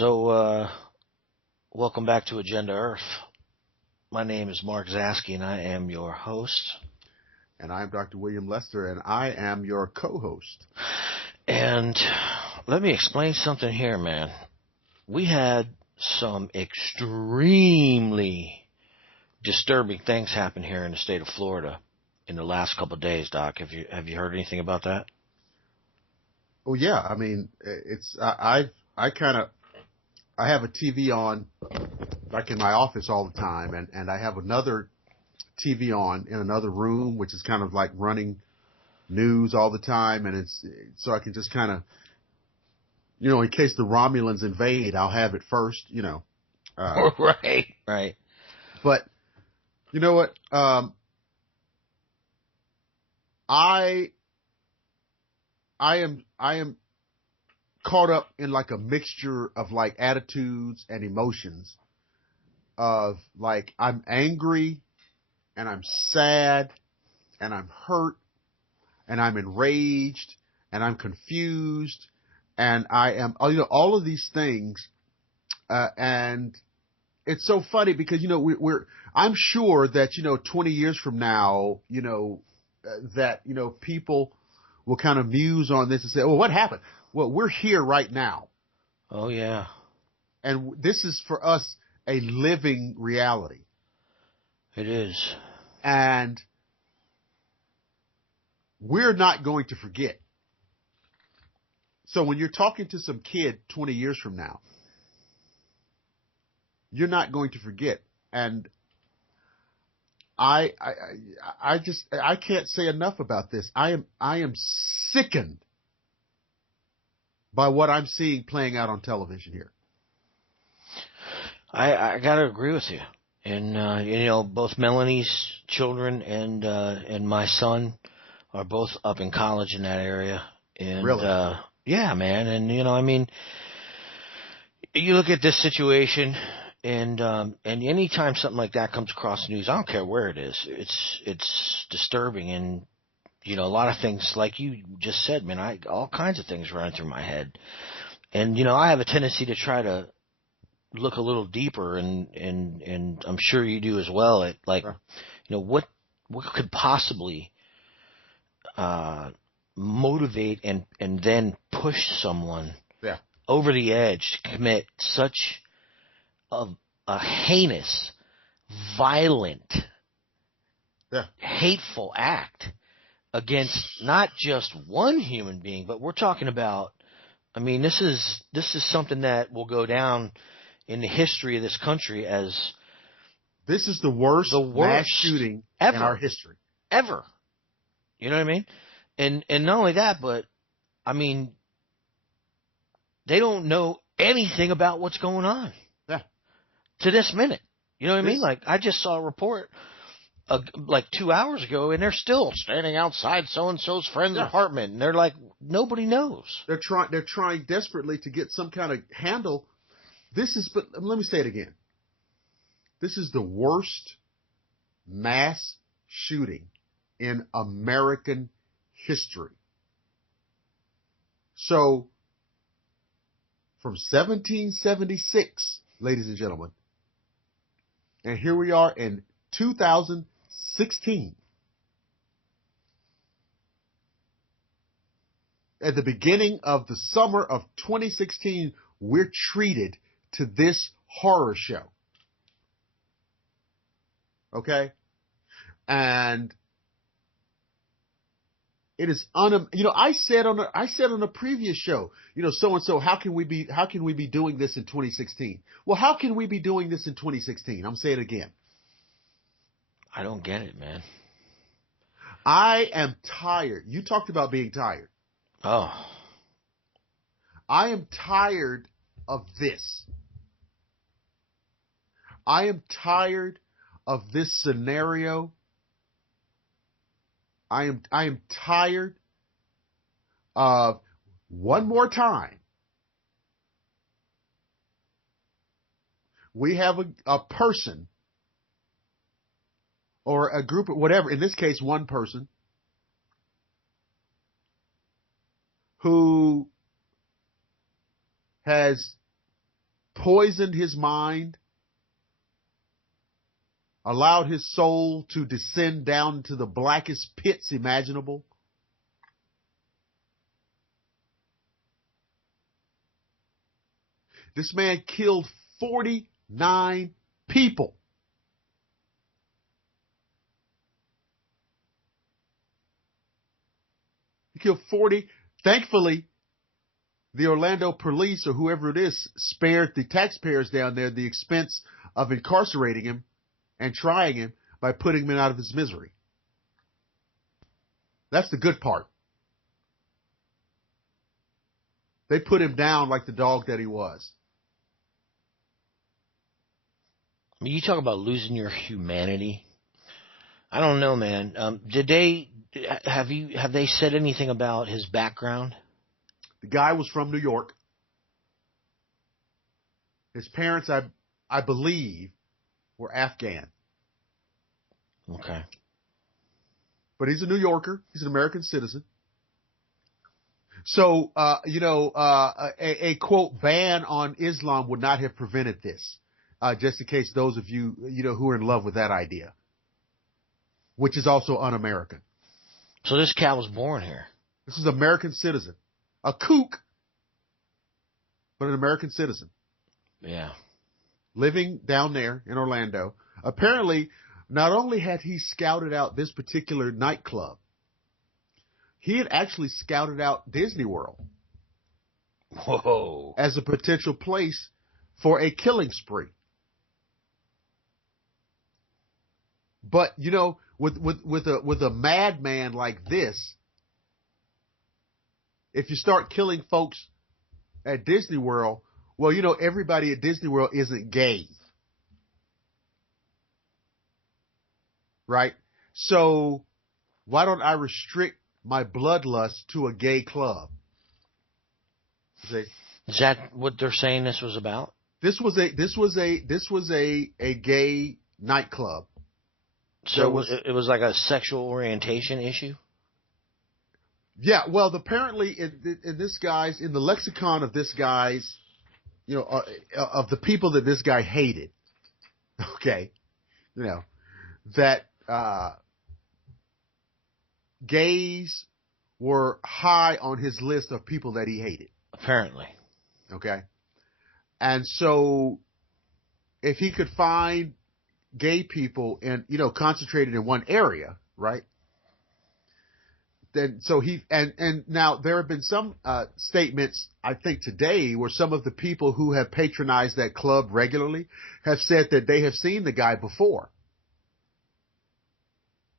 Welcome back to Agenda Earth. My name is Mark Zasky, and I am your host. And I'm Dr. William Lester, and I am your co-host. And let me explain something here, man. We had some extremely disturbing things happen here in the state of Florida in the last couple of days, Doc. Have you heard anything about that? Oh yeah, I mean, I have a TV on back in my office all the time, and I have another TV on in another room, which is kind of like running news all the time, and it's so I can just kind of, in case the Romulans invade, I'll have it first, Right. But you know what? I am caught up in like a mixture of like attitudes and emotions of like I'm angry and I'm sad and I'm hurt and I'm enraged and I'm confused and I am, all of these things. And it's so funny because, I'm sure that, 20 years from now, that, people will kind of muse on this and say, well, what happened? Well, we're here right now. Oh, yeah. And this is for us a living reality. It is. And we're not going to forget. So when you're talking to some kid 20 years from now, you're not going to forget. And I can't say enough about this. I am sickened by what I'm seeing playing out on television here. I gotta agree with you. And both Melanie's children and my son are both up in college in that area. And really? Yeah, man. And you look at this situation. And anytime something like that comes across the news, I don't care where it is, it's disturbing. And, a lot of things, like you just said, man, all kinds of things run through my head. And, I have a tendency to try to look a little deeper, and I'm sure you do as well, at like, what could possibly motivate and then push someone over the edge to commit such a heinous, violent, hateful act against not just one human being, but we're talking about, this is something that will go down in the history of this country as this is the worst mass shooting ever, in our history. Ever. You know what I mean? And not only that, but, they don't know anything about what's going on. To this minute. You know what I mean? Like, I just saw a report like 2 hours ago, and they're still standing outside so-and-so's friend's apartment, and they're like, nobody knows. They're trying desperately to get some kind of handle. But let me say it again. This is the worst mass shooting in American history. So, from 1776, ladies and gentlemen, and here we are in 2016. At the beginning of the summer of 2016, we're treated to this horror show. Okay? And it is I said on a previous show, so and so, how can we be doing this in 2016? Well, how can we be doing this in 2016? I'm saying it again. I don't get it, man. I am tired. You talked about being tired. Oh. I am tired of this. I am tired of this scenario. I am tired of, one more time, we have a person or a group of whatever, in this case one person, who has poisoned his mind, allowed his soul to descend down into the blackest pits imaginable. This man killed 49 people. He killed 40. Thankfully, the Orlando police or whoever it is spared the taxpayers down there the expense of incarcerating him and trying him by putting him out of his misery. That's the good part. They put him down like the dog that he was. I mean, you talk about losing your humanity. I don't know, man. Have they said anything about his background? The guy was from New York. His parents, I believe, were Afghan. Okay. But he's a New Yorker. He's an American citizen. So, a quote ban on Islam would not have prevented this. Just in case those of you, who are in love with that idea, which is also un-American. So this cat was born here. This is an American citizen. A kook, but an American citizen. Yeah. Living down there in Orlando. Apparently, not only had he scouted out this particular nightclub, he had actually scouted out Disney World. Whoa. As a potential place for a killing spree. But, with a madman like this, if you start killing folks at Disney World, well, everybody at Disney World isn't gay. Right? So why don't I restrict my bloodlust to a gay club? See? Is that what they're saying this was about? This was a gay nightclub. So it was like a sexual orientation issue? Yeah, well, apparently in the lexicon of this guy's, of the people that this guy hated, okay, that gays were high on his list of people that he hated. Apparently. Okay. And so if he could find gay people and, concentrated in one area, right? Then so and now there have been some statements, I think today, where some of the people who have patronized that club regularly have said that they have seen the guy before.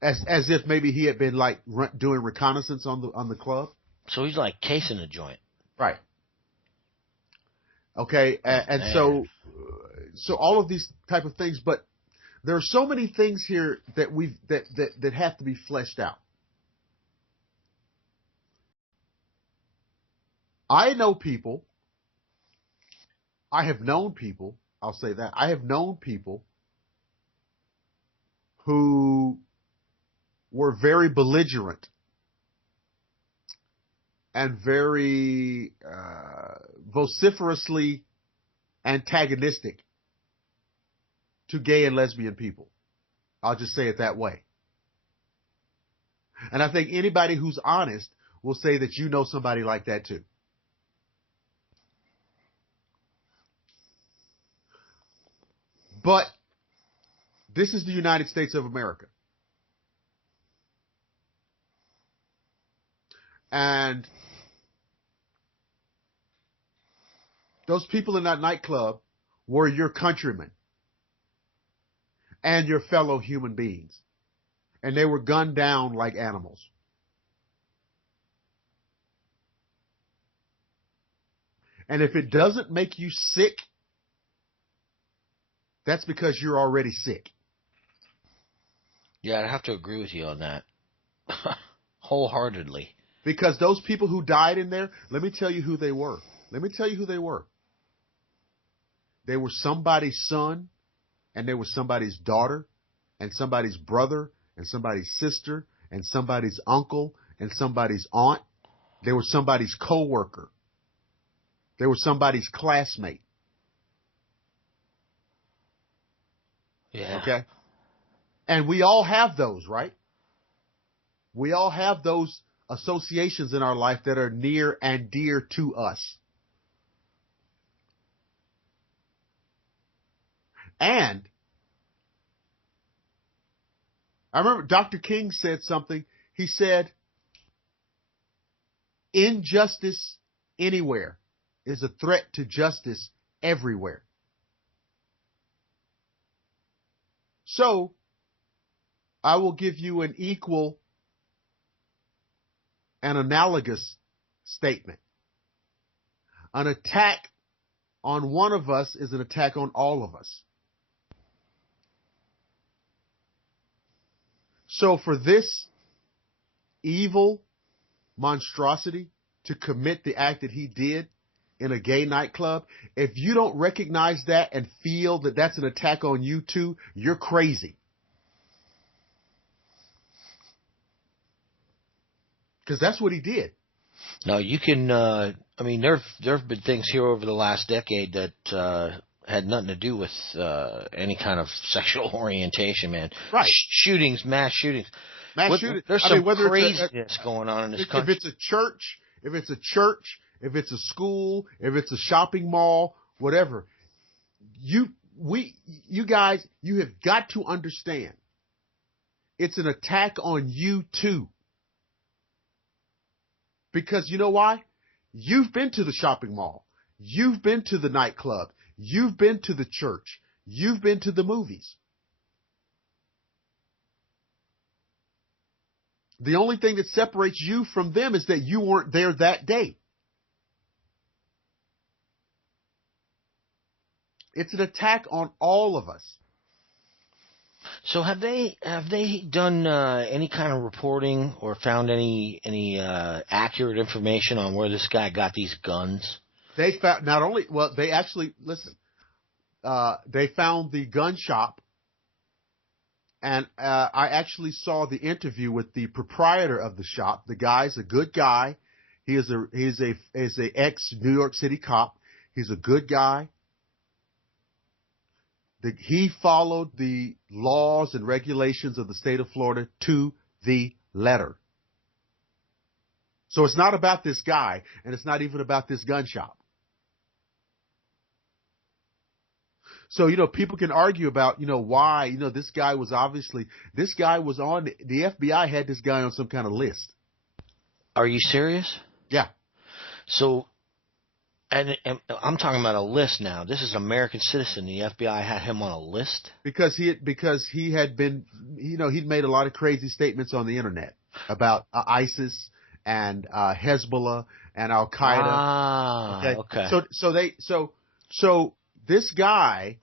As if maybe he had been like doing reconnaissance on the club. So he's like casing a joint. Right. Okay. And so all of these type of things, but there are so many things here that that have to be fleshed out. I have known people, I'll say that, I have known people who were very belligerent and very vociferously antagonistic to gay and lesbian people. I'll just say it that way. And I think anybody who's honest will say that you know somebody like that too. But this is the United States of America. And those people in that nightclub were your countrymen and your fellow human beings. And they were gunned down like animals. And if it doesn't make you sick, that's because you're already sick. Yeah, I'd have to agree with you on that. Wholeheartedly. Because those people who died in there, let me tell you who they were. They were somebody's son, and they were somebody's daughter, and somebody's brother, and somebody's sister, and somebody's uncle, and somebody's aunt. They were somebody's coworker. They were somebody's classmate. Yeah. Okay. And we all have those, right? We all have those associations in our life that are near and dear to us. And I remember Dr. King said something. He said, injustice anywhere is a threat to justice everywhere. So I will give you an equal and analogous statement. An attack on one of us is an attack on all of us. So for this evil monstrosity to commit the act that he did in a gay nightclub, if you don't recognize that and feel that that's an attack on you too, you're crazy. Because that's what he did. No, you can. I mean, there've been things here over the last decade that had nothing to do with any kind of sexual orientation, man. Right. Shootings, mass shootings. Mass shootings. There's some craziness going on in this country. If it's a church, if it's a school, if it's a shopping mall, whatever, you guys, you have got to understand, it's an attack on you too. Because you know why? You've been to the shopping mall. You've been to the nightclub. You've been to the church. You've been to the movies. The only thing that separates you from them is that you weren't there that day. It's an attack on all of us. So have they done any kind of reporting or found any accurate information on where this guy got these guns? They found they actually listen. They found the gun shop, and I actually saw the interview with the proprietor of the shop. The guy's a good guy. He is a ex New York City cop. He's a good guy. He followed the laws and regulations of the state of Florida to the letter. So it's not about this guy, and it's not even about this gun shop. So, people can argue about, why, this guy was on, the FBI had this guy on some kind of list. Are you serious? Yeah. So, and I'm talking about a list now. This is an American citizen. The FBI had him on a list? Because he had been, he'd made a lot of crazy statements on the internet about ISIS and Hezbollah and Al Qaeda. Ah, okay. So this guy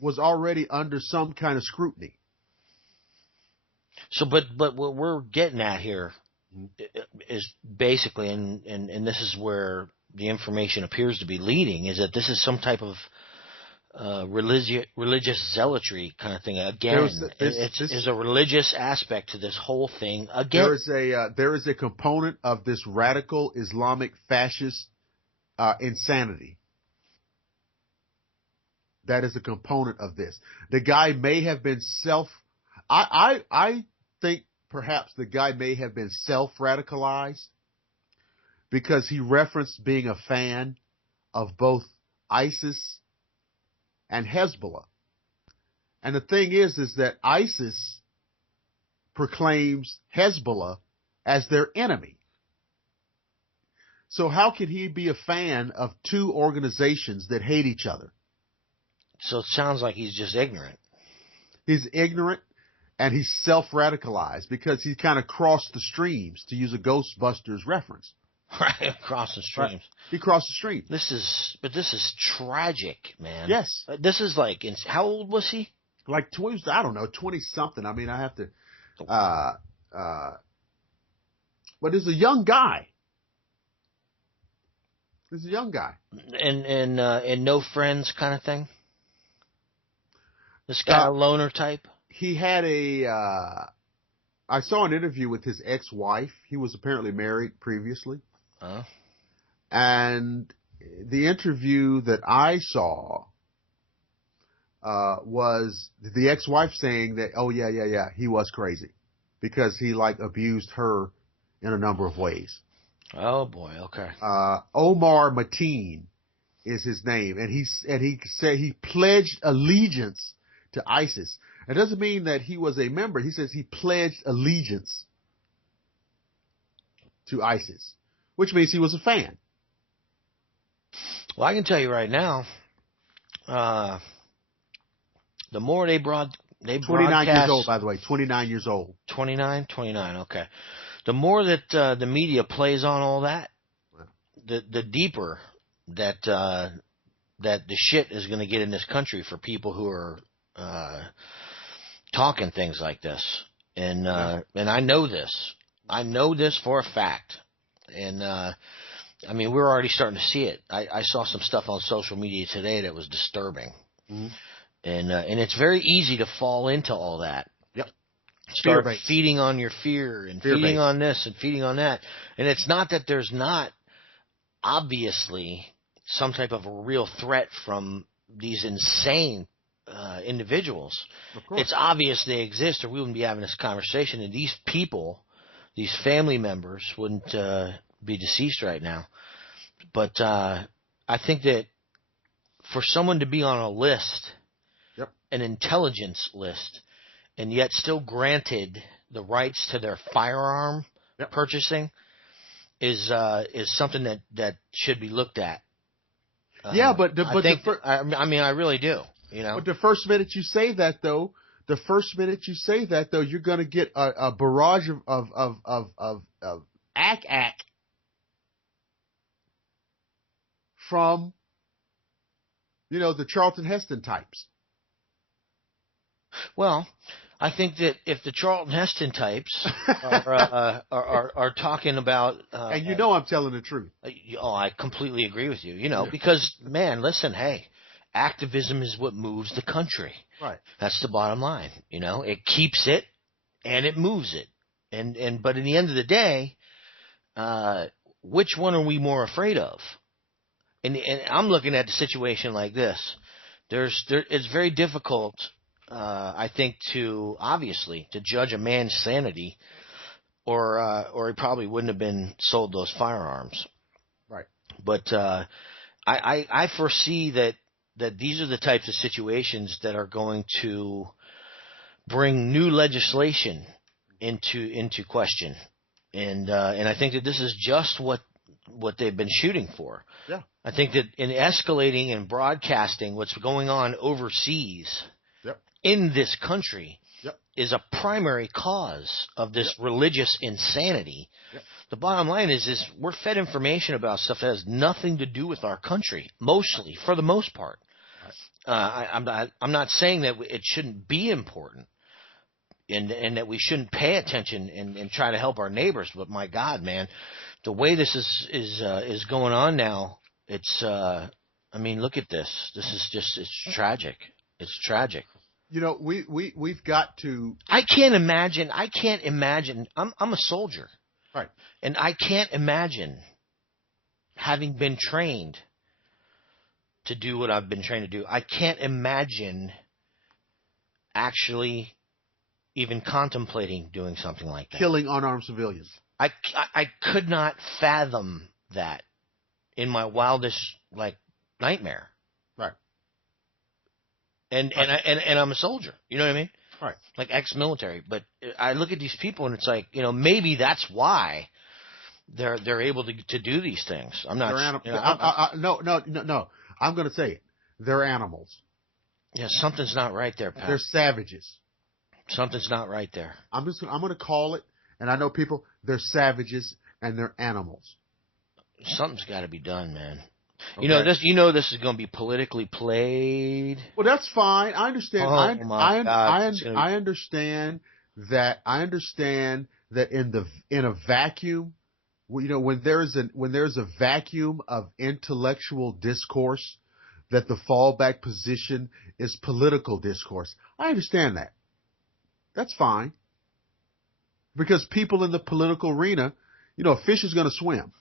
was already under some kind of scrutiny. So, but what we're getting at here is basically, and this is where the information appears to be leading, is that this is some type of religious zealotry kind of thing. Again, there's a religious aspect to this whole thing. Again, there is a component of this radical Islamic fascist insanity. That is a component of this. The guy may have been I think perhaps the guy may have been self-radicalized because he referenced being a fan of both ISIS and Hezbollah. And the thing is that ISIS proclaims Hezbollah as their enemy. So how can he be a fan of two organizations that hate each other? So it sounds like he's just ignorant. He's ignorant, and he's self-radicalized because he kind of crossed the streams, to use a Ghostbusters reference. Right, across the streams. Right. He crossed the stream. This is tragic, man. Yes. This is like, how old was he? Like 20, I don't know, 20-something. I mean, I have to, but he's a young guy. He's a young guy. And no friends kind of thing? This guy a loner type? He had I saw an interview with his ex-wife. He was apparently married previously. And the interview that I saw was the ex-wife saying that, oh yeah, he was crazy because he like abused her in a number of ways. Oh boy, okay. Omar Mateen is his name, and he said he pledged allegiance to ISIS. It doesn't mean that he was a member. He says he pledged allegiance to ISIS, which means he was a fan. Well, I can tell you right now, the more they 29 years old, by the way, 29 years old. 29, okay. The more that the media plays on all that, the deeper that that the shit is going to get in this country for people who are talking things like this. And I know this. I know this for a fact. And I mean, we're already starting to see it. I saw some stuff on social media today that was disturbing. Mm-hmm. And it's very easy to fall into all that. Yep. Start feeding on your fear and feeding on this and feeding on that. And it's not that there's not obviously some type of a real threat from these insane individuals. Of course. It's obvious they exist, or we wouldn't be having this conversation. And these people, these family members, wouldn't be deceased right now. But I think that for someone to be on a list, yep, an intelligence list, and yet still granted the rights to their firearm yep, purchasing is something that should be looked at. Yeah, I mean, I really do. You know, but the first minute you say that, though, you're going to get a barrage of ack from, the Charlton Heston types. Well, I think that if the Charlton Heston types are talking about, and I'm telling the truth. I completely agree with you. Because man, listen, hey, activism is what moves the country. Right. That's the bottom line. It keeps it and it moves it. But in the end of the day, which one are we more afraid of? And I'm looking at the situation like this. It's very difficult, I think, to judge a man's sanity, or he probably wouldn't have been sold those firearms. Right. But I foresee that these are the types of situations that are going to bring new legislation into question, and I think that this is just what they've been shooting for. Yeah. I think that in escalating and broadcasting what's going on overseas, yep, in this country, yep, is a primary cause of this, yep, religious insanity. Yep. The bottom line is we're fed information about stuff that has nothing to do with our country, mostly, for the most part. Right. I'm not saying that it shouldn't be important, and that we shouldn't pay attention and try to help our neighbors. But my God, man, the way this is going on now, it's I mean, look at this. This is just, it's tragic. It's tragic. We've got to. I can't imagine. I'm a soldier, right? And I can't imagine having been trained to do what I've been trained to do. I can't imagine actually even contemplating doing something like that. Killing unarmed civilians. I could not fathom that in my wildest nightmare. Right. And I'm a soldier. You know what I mean? Right. Like ex-military. But I look at these people and it's like, maybe that's why they're able to do these things. I'm not. No. I'm going to say it. They're animals. Yeah, something's not right there, Pat. They're savages. Something's not right there. I'm going to call it, and I know people, they're savages and they're animals. Something's got to be done, man. Okay. This is going to be politically played. Well, that's fine. I understand. Oh my God. I understand that. I understand that in a vacuum, when there's a vacuum of intellectual discourse, that the fallback position is political discourse. I understand that. That's fine. Because people in the political arena, a fish is going to swim.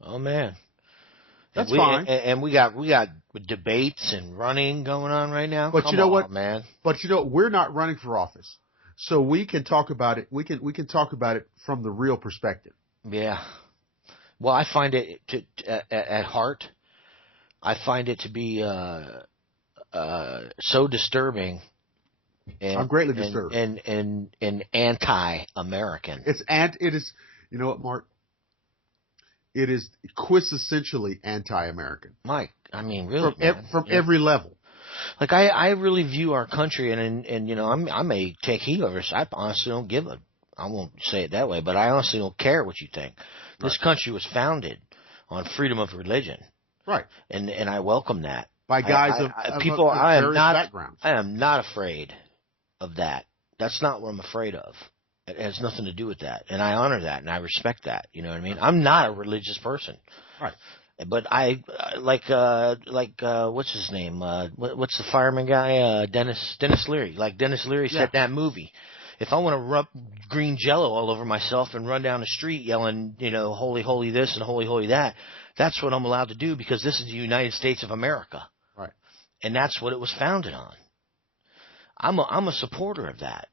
Oh man. That's fine. And we got with debates and running going on right now. But you Come know what? on, man. But we're not running for office, so we can talk about it. We can talk about it from the real perspective. Yeah. Well, I find it at heart. I find it to be so disturbing I'm and greatly and disturbed. and anti-American. It is. You know what, Mark? It is quintessentially anti-American Mike, I mean, really, man. from Yeah. every level. Like I really view our country, and you know, I may take heat over this. I honestly don't give a. I won't say it that way, but I honestly don't care what you think. This Right. country was founded on freedom of religion, Right. and I welcome that. By guys People, of various backgrounds. I am not afraid of that. That's not what I'm afraid of. It has nothing to do with that, and I honor that, and I respect that. You know what I mean? I'm not a religious person. Right. But I like what's his name? What's the fireman guy? Dennis Leary. Like Dennis Leary said in that movie. If I want to rub green Jello all over myself and run down the street yelling, you know, holy holy this and holy holy that, that's what I'm allowed to do because this is the United States of America. Right. And that's what it was founded on. I'm a supporter of that.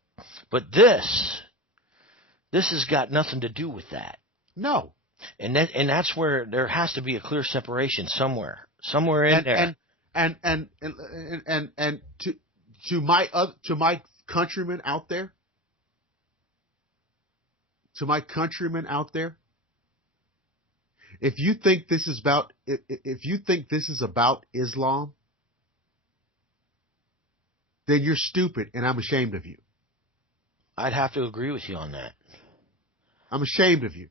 But this has got nothing to do with that. No. And that's where there has to be a clear separation somewhere in there. And to my countrymen out there, if you think this is about Islam, then you're stupid, and I'm ashamed of you. I'd have to agree with you on that. I'm ashamed of you.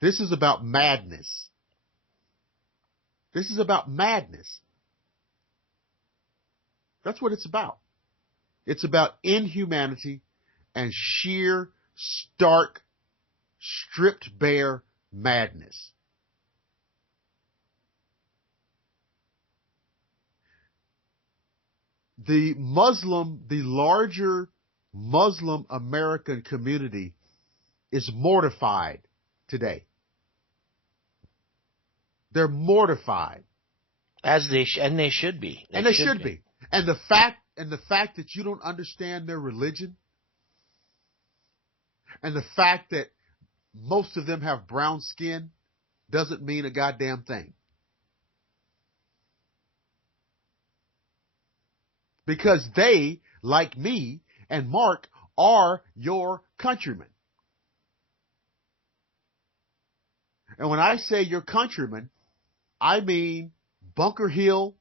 This is about madness. This is about madness. That's what it's about. It's about inhumanity and sheer, stark, stripped bare madness. The larger Muslim American community is mortified today. They're mortified. They should be. They should be. And the fact that you don't understand their religion, and the fact that most of them have brown skin, doesn't mean a goddamn thing. Because they, like me and Mark, are your countrymen. And when I say your countrymen, I mean Bunker Hill,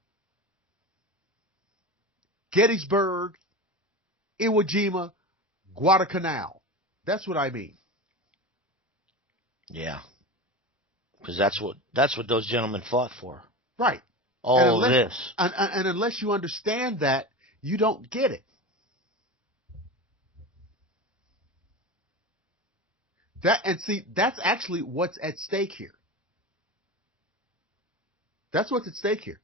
Gettysburg, Iwo Jima, Guadalcanal. That's what I mean. Yeah. Because that's what those gentlemen fought for. Right. All of this. And unless you understand that, you don't get it. That's actually what's at stake here. That's what's at stake here.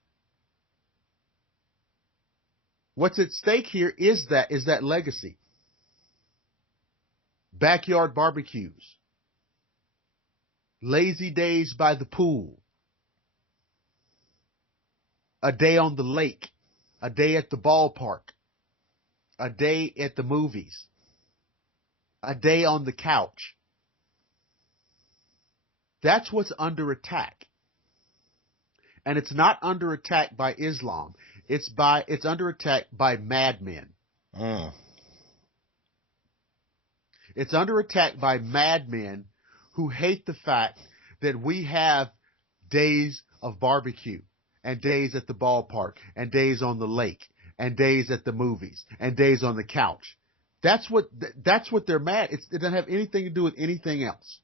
What's at stake here is that legacy. Backyard barbecues. Lazy days by the pool. A day on the lake. A day at the ballpark. A day at the movies. A day on the couch. That's what's under attack. And it's not under attack by Islam. It's under attack by madmen. It's under attack by madmen who hate the fact that we have days of barbecue and days at the ballpark and days on the lake and days at the movies and days on the couch. That's what they're mad. It doesn't have anything to do with anything else.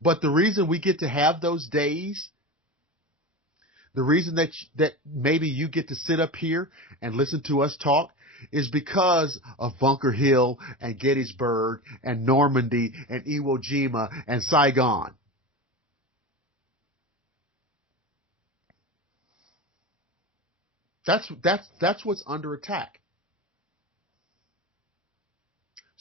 But the reason we get to have those days, the reason that maybe you get to sit up here and listen to us talk, is because of Bunker Hill and Gettysburg and Normandy and Iwo Jima and Saigon. That's what's under attack.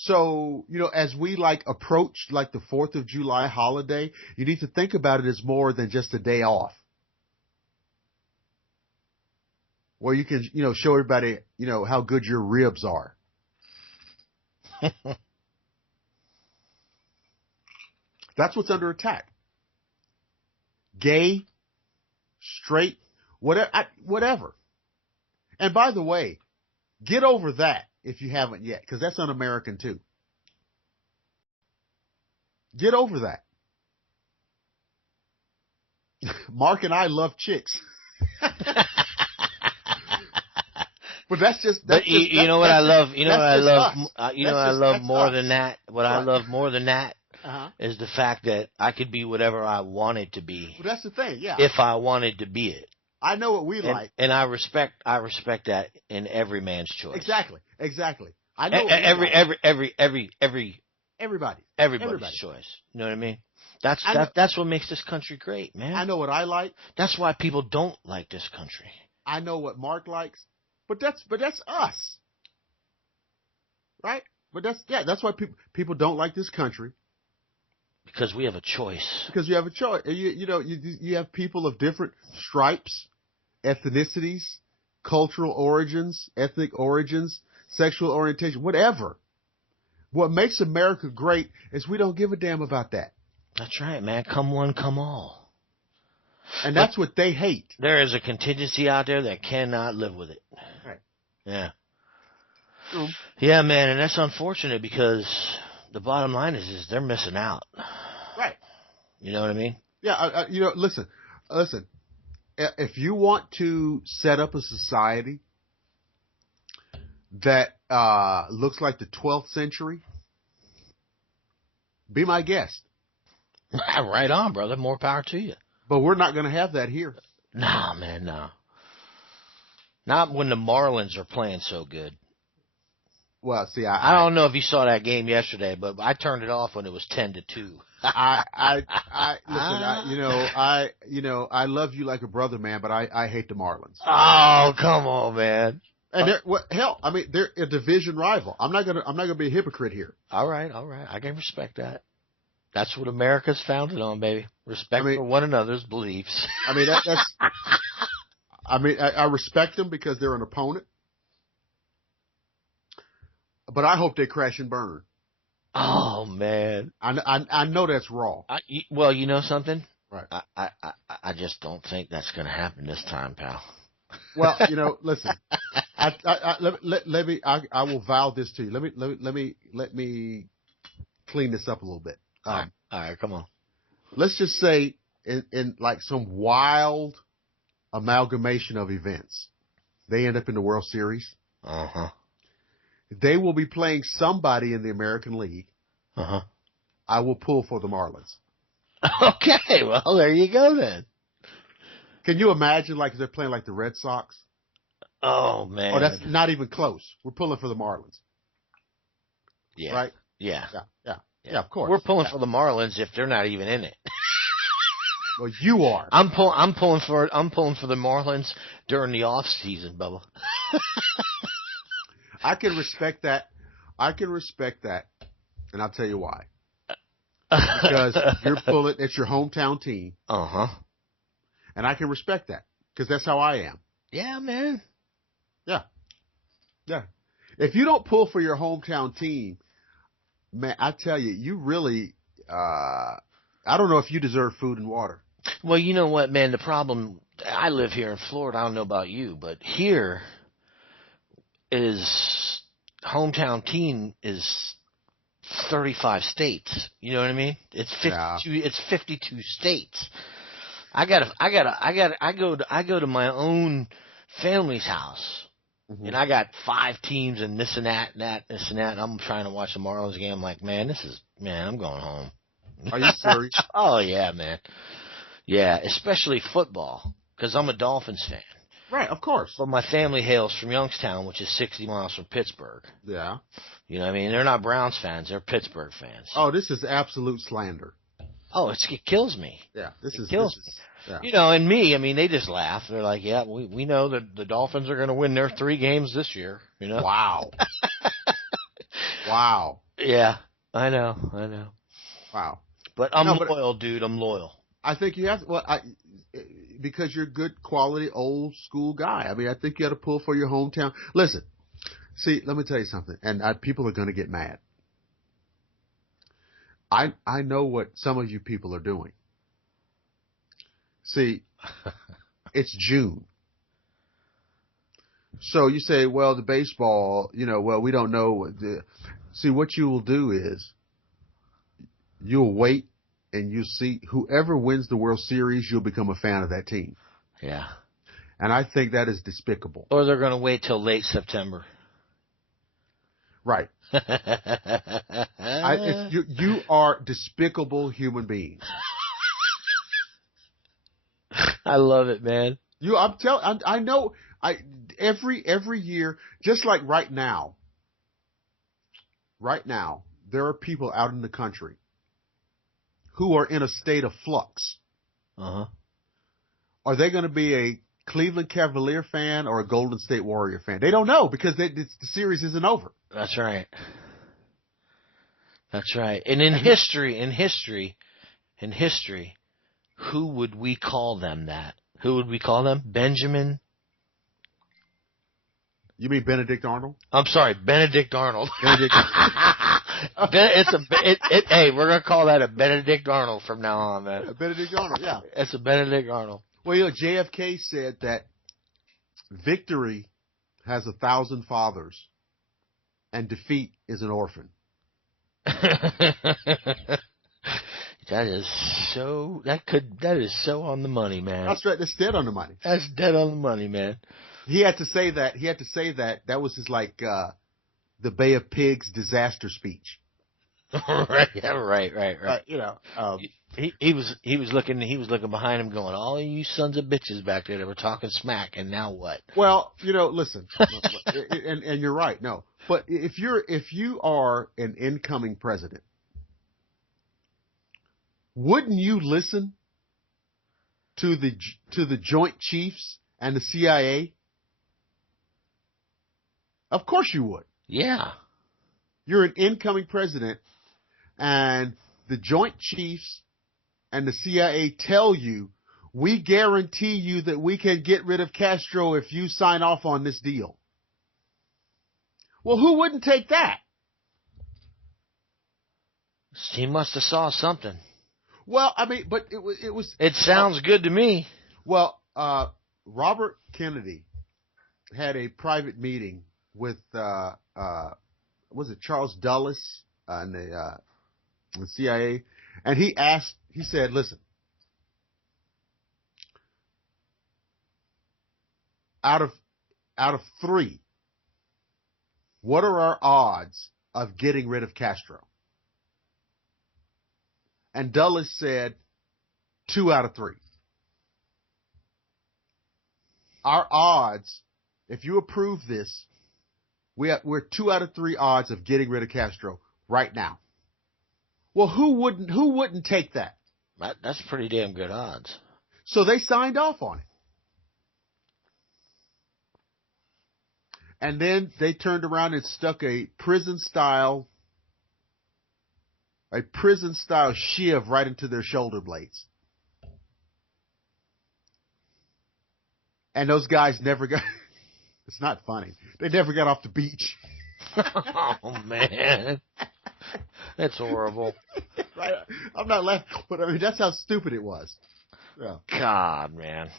So, as we like approach like the 4th of July holiday, you need to think about it as more than just a day off. Where you can, show everybody, how good your ribs are. That's what's under attack. Gay, straight, whatever. And by the way, get over that if you haven't yet, because that's un-American too. Get over that. Mark and I love chicks. But that's just. You know what I love. You know what I love. I love more us. than that. What I love more than that Uh-huh. is the fact that I could be whatever I wanted to be. Well, that's the thing. Yeah. If I wanted to be it. I know what we like. And I respect that in every man's choice. Exactly. I know what everybody's choice. You know what I mean? That's what makes this country great, man. I know what I like. That's why people don't like this country. I know what Mark likes. But that's us. Right? But that's why people don't like this country. Because we have a choice. Because you have a choice. You have people of different stripes, ethnicities, cultural origins, ethnic origins, sexual orientation, whatever. What makes America great is we don't give a damn about that. That's right, man. Come one, come all. And that's what they hate. There is a contingency out there that cannot live with it. Right. Yeah. Mm. Yeah, man, and that's unfortunate because the bottom line is they're missing out. Right. You know what I mean? Yeah. Listen. If you want to set up a society that looks like the 12th century, be my guest. Right on, brother. More power to you. But we're not going to have that here. Nah, man, no. Not when the Marlins are playing so good. Well, see, I don't know if you saw that game yesterday, but I turned it off when it was 10-2. Listen. I love you like a brother, man, but I hate the Marlins. Oh, come on, man. And they're a division rival. I'm not gonna be a hypocrite here. All right. I can respect that. That's what America's founded on, baby. Respect for one another's beliefs. I respect them because they're an opponent. But I hope they crash and burn. Oh, man. I know that's wrong. Well, you know something? Right. I just don't think that's going to happen this time, pal. Well, listen. I will vow this to you. Let me clean this up a little bit. All right, come on. Let's just say in like some wild amalgamation of events, they end up in the World Series. Uh-huh. They will be playing somebody in the American League. Uh-huh. I will pull for the Marlins. Okay, well, there you go then. Can you imagine like they're playing like the Red Sox? Oh, man. Oh, that's not even close. We're pulling for the Marlins. Yeah. Right? Yeah. Yeah, of course. We're pulling for the Marlins if they're not even in it. Well, you are. I'm pulling for the Marlins during the off season, Bubba. I can respect that. And I'll tell you why. Because it's your hometown team. Uh-huh. And I can respect that because that's how I am. Yeah, man. Yeah. If you don't pull for your hometown team, man, I tell you, you really, I don't know if you deserve food and water. Well, you know what, man, the problem, I live here in Florida, I don't know about you, but here is, hometown team is 35 states. You know what I mean? It's 52 states. I go to my own family's house. Mm-hmm. And I got 5 teams and this and that and that, this and that. And I'm trying to watch the Marlins game. I'm like, man, I'm going home. Are you serious? Oh, yeah, man. Yeah, especially football, because I'm a Dolphins fan. Right, of course. But my family hails from Youngstown, which is 60 miles from Pittsburgh. Yeah. You know what I mean? They're not Browns fans. They're Pittsburgh fans. Oh, this is absolute slander. Oh, it kills me. Yeah, it kills me. Yeah. You know, and me, I mean, they just laugh. They're like, yeah, we know that the Dolphins are going to win their 3 games this year, you know? Wow. Wow. Yeah, I know, I know. Wow. But I'm No, but loyal, dude. I'm loyal. I think you have to, because you're a good quality old school guy. I mean, I think you got to pull for your hometown. Listen, see, let me tell you something, and people are going to get mad. I know what some of you people are doing. See, it's June. So you say, well, the baseball, well, we don't know. See, what you will do is you'll wait and you see whoever wins the World Series, you'll become a fan of that team. Yeah. And I think that is despicable. Or they're going to wait till late September. Right. You are despicable human beings. I love it, man. I know. Every year, just like right now, there are people out in the country who are in a state of flux. Uh-huh. Are they going to be a Cleveland Cavalier fan or a Golden State Warrior fan? They don't know because the series isn't over. That's right. That's right. And in history, who would we call them that? Who would we call them? Benjamin? You mean Benedict Arnold? I'm sorry, Benedict Arnold. Hey, we're going to call that a Benedict Arnold from now on, man. A Benedict Arnold, yeah. It's a Benedict Arnold. Well, JFK said that victory has 1,000 fathers and defeat is an orphan. That is so on the money, man. That's right. That's dead on the money. That's dead on the money, man. He had to say that. That was his the Bay of Pigs disaster speech. Right. Yeah, right. He was looking behind him, going, "All you sons of bitches back there that were talking smack, and now what?" Well, listen, and you're right. No, but if you are an incoming president, wouldn't you listen to the Joint Chiefs and the CIA? Of course you would. Yeah. You're an incoming president, and the Joint Chiefs and the CIA tell you, we guarantee you that we can get rid of Castro if you sign off on this deal. Well, who wouldn't take that? He must have saw something. Well, I mean, but it was. It sounds good to me. Well, Robert Kennedy had a private meeting with was it Charles Dulles and the CIA, and he said, listen, out of 3, what are our odds of getting rid of Castro? And Dulles said 2 out of 3. Our odds, if you approve this, we're 2 out of 3 odds of getting rid of Castro right now. Well, who wouldn't take that? That's pretty damn good odds. So they signed off on it. And then they turned around and stuck a prison style shiv right into their shoulder blades. And those guys never got, it's not funny, they never got off the beach. Oh, man. That's horrible. Right? I'm not laughing, but I mean, that's how stupid it was. Yeah. God, man.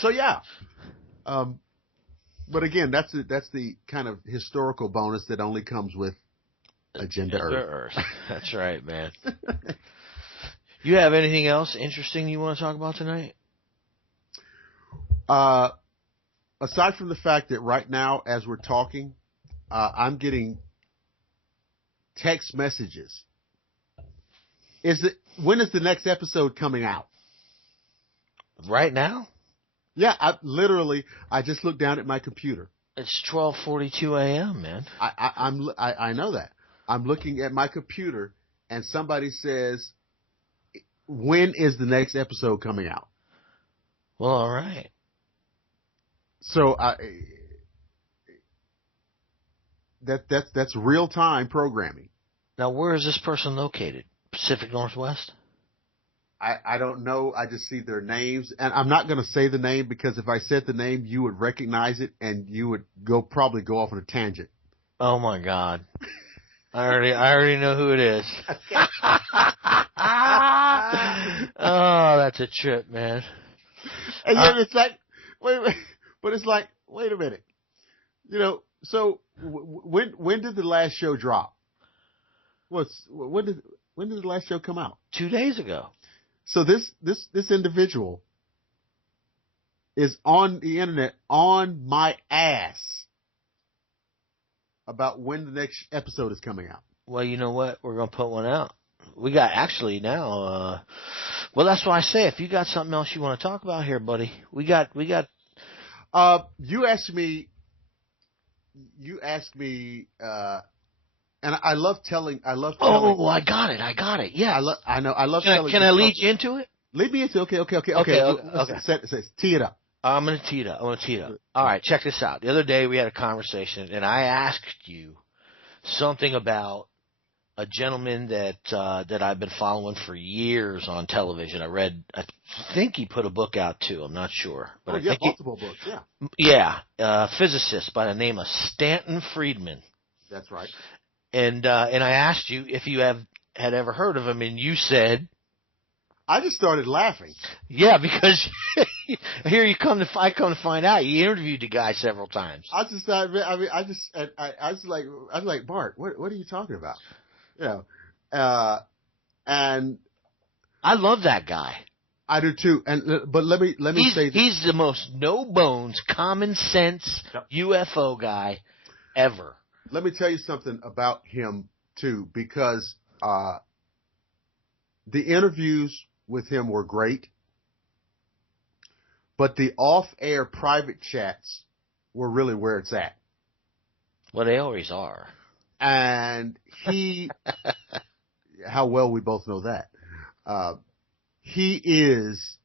So, yeah. But again, that's the kind of historical bonus that only comes with Agenda Earth. That's right, man. You have anything else interesting you want to talk about tonight? Aside from the fact that right now, as we're talking, I'm getting text messages. When is the next episode coming out? Right now? Yeah, I just looked down at my computer. It's 12:42 a.m., man. I know that. I'm looking at my computer, and somebody says, "When is the next episode coming out?" Well, all right. So that's real time programming. Now, where is this person located? Pacific Northwest? I don't know. I just see their names, and I'm not going to say the name because if I said the name, you would recognize it, and you would probably go off on a tangent. Oh my God! I already know who it is. Oh, that's a trip, man. And yet it's like, wait, but it's like, wait a minute. So when did the last show drop? When did the last show come out? 2 days ago. So this individual is on the internet on my ass about when the next episode is coming out. Well, you know what? We're gonna put one out. We got actually now. Well, that's why I say if you got something else you want to talk about here, buddy, we got. You asked me, and I love telling. Oh, I got it. Yeah. I know. I love can telling. Can I lead you into it? Lead me into it. Okay. Tee it up. I'm going to tee it up. All right, check this out. The other day we had a conversation, and I asked you something about a gentleman that I've been following for years on television. I think he put a book out too. I'm not sure, but I think multiple books. Yeah. Yeah, physicist by the name of Stanton Friedman. That's right. And I asked you if you had ever heard of him, and you said. I just started laughing. Yeah, because here I come to find out you interviewed the guy several times. I was like, Bart, what are you talking about? And I love that guy. I do too. But let me say this. He's the most no bones, common sense UFO guy ever. Let me tell you something about him too, because the interviews with him were great, but the off-air private chats were really where it's at. Well, they always are. And how well we both know that. He is,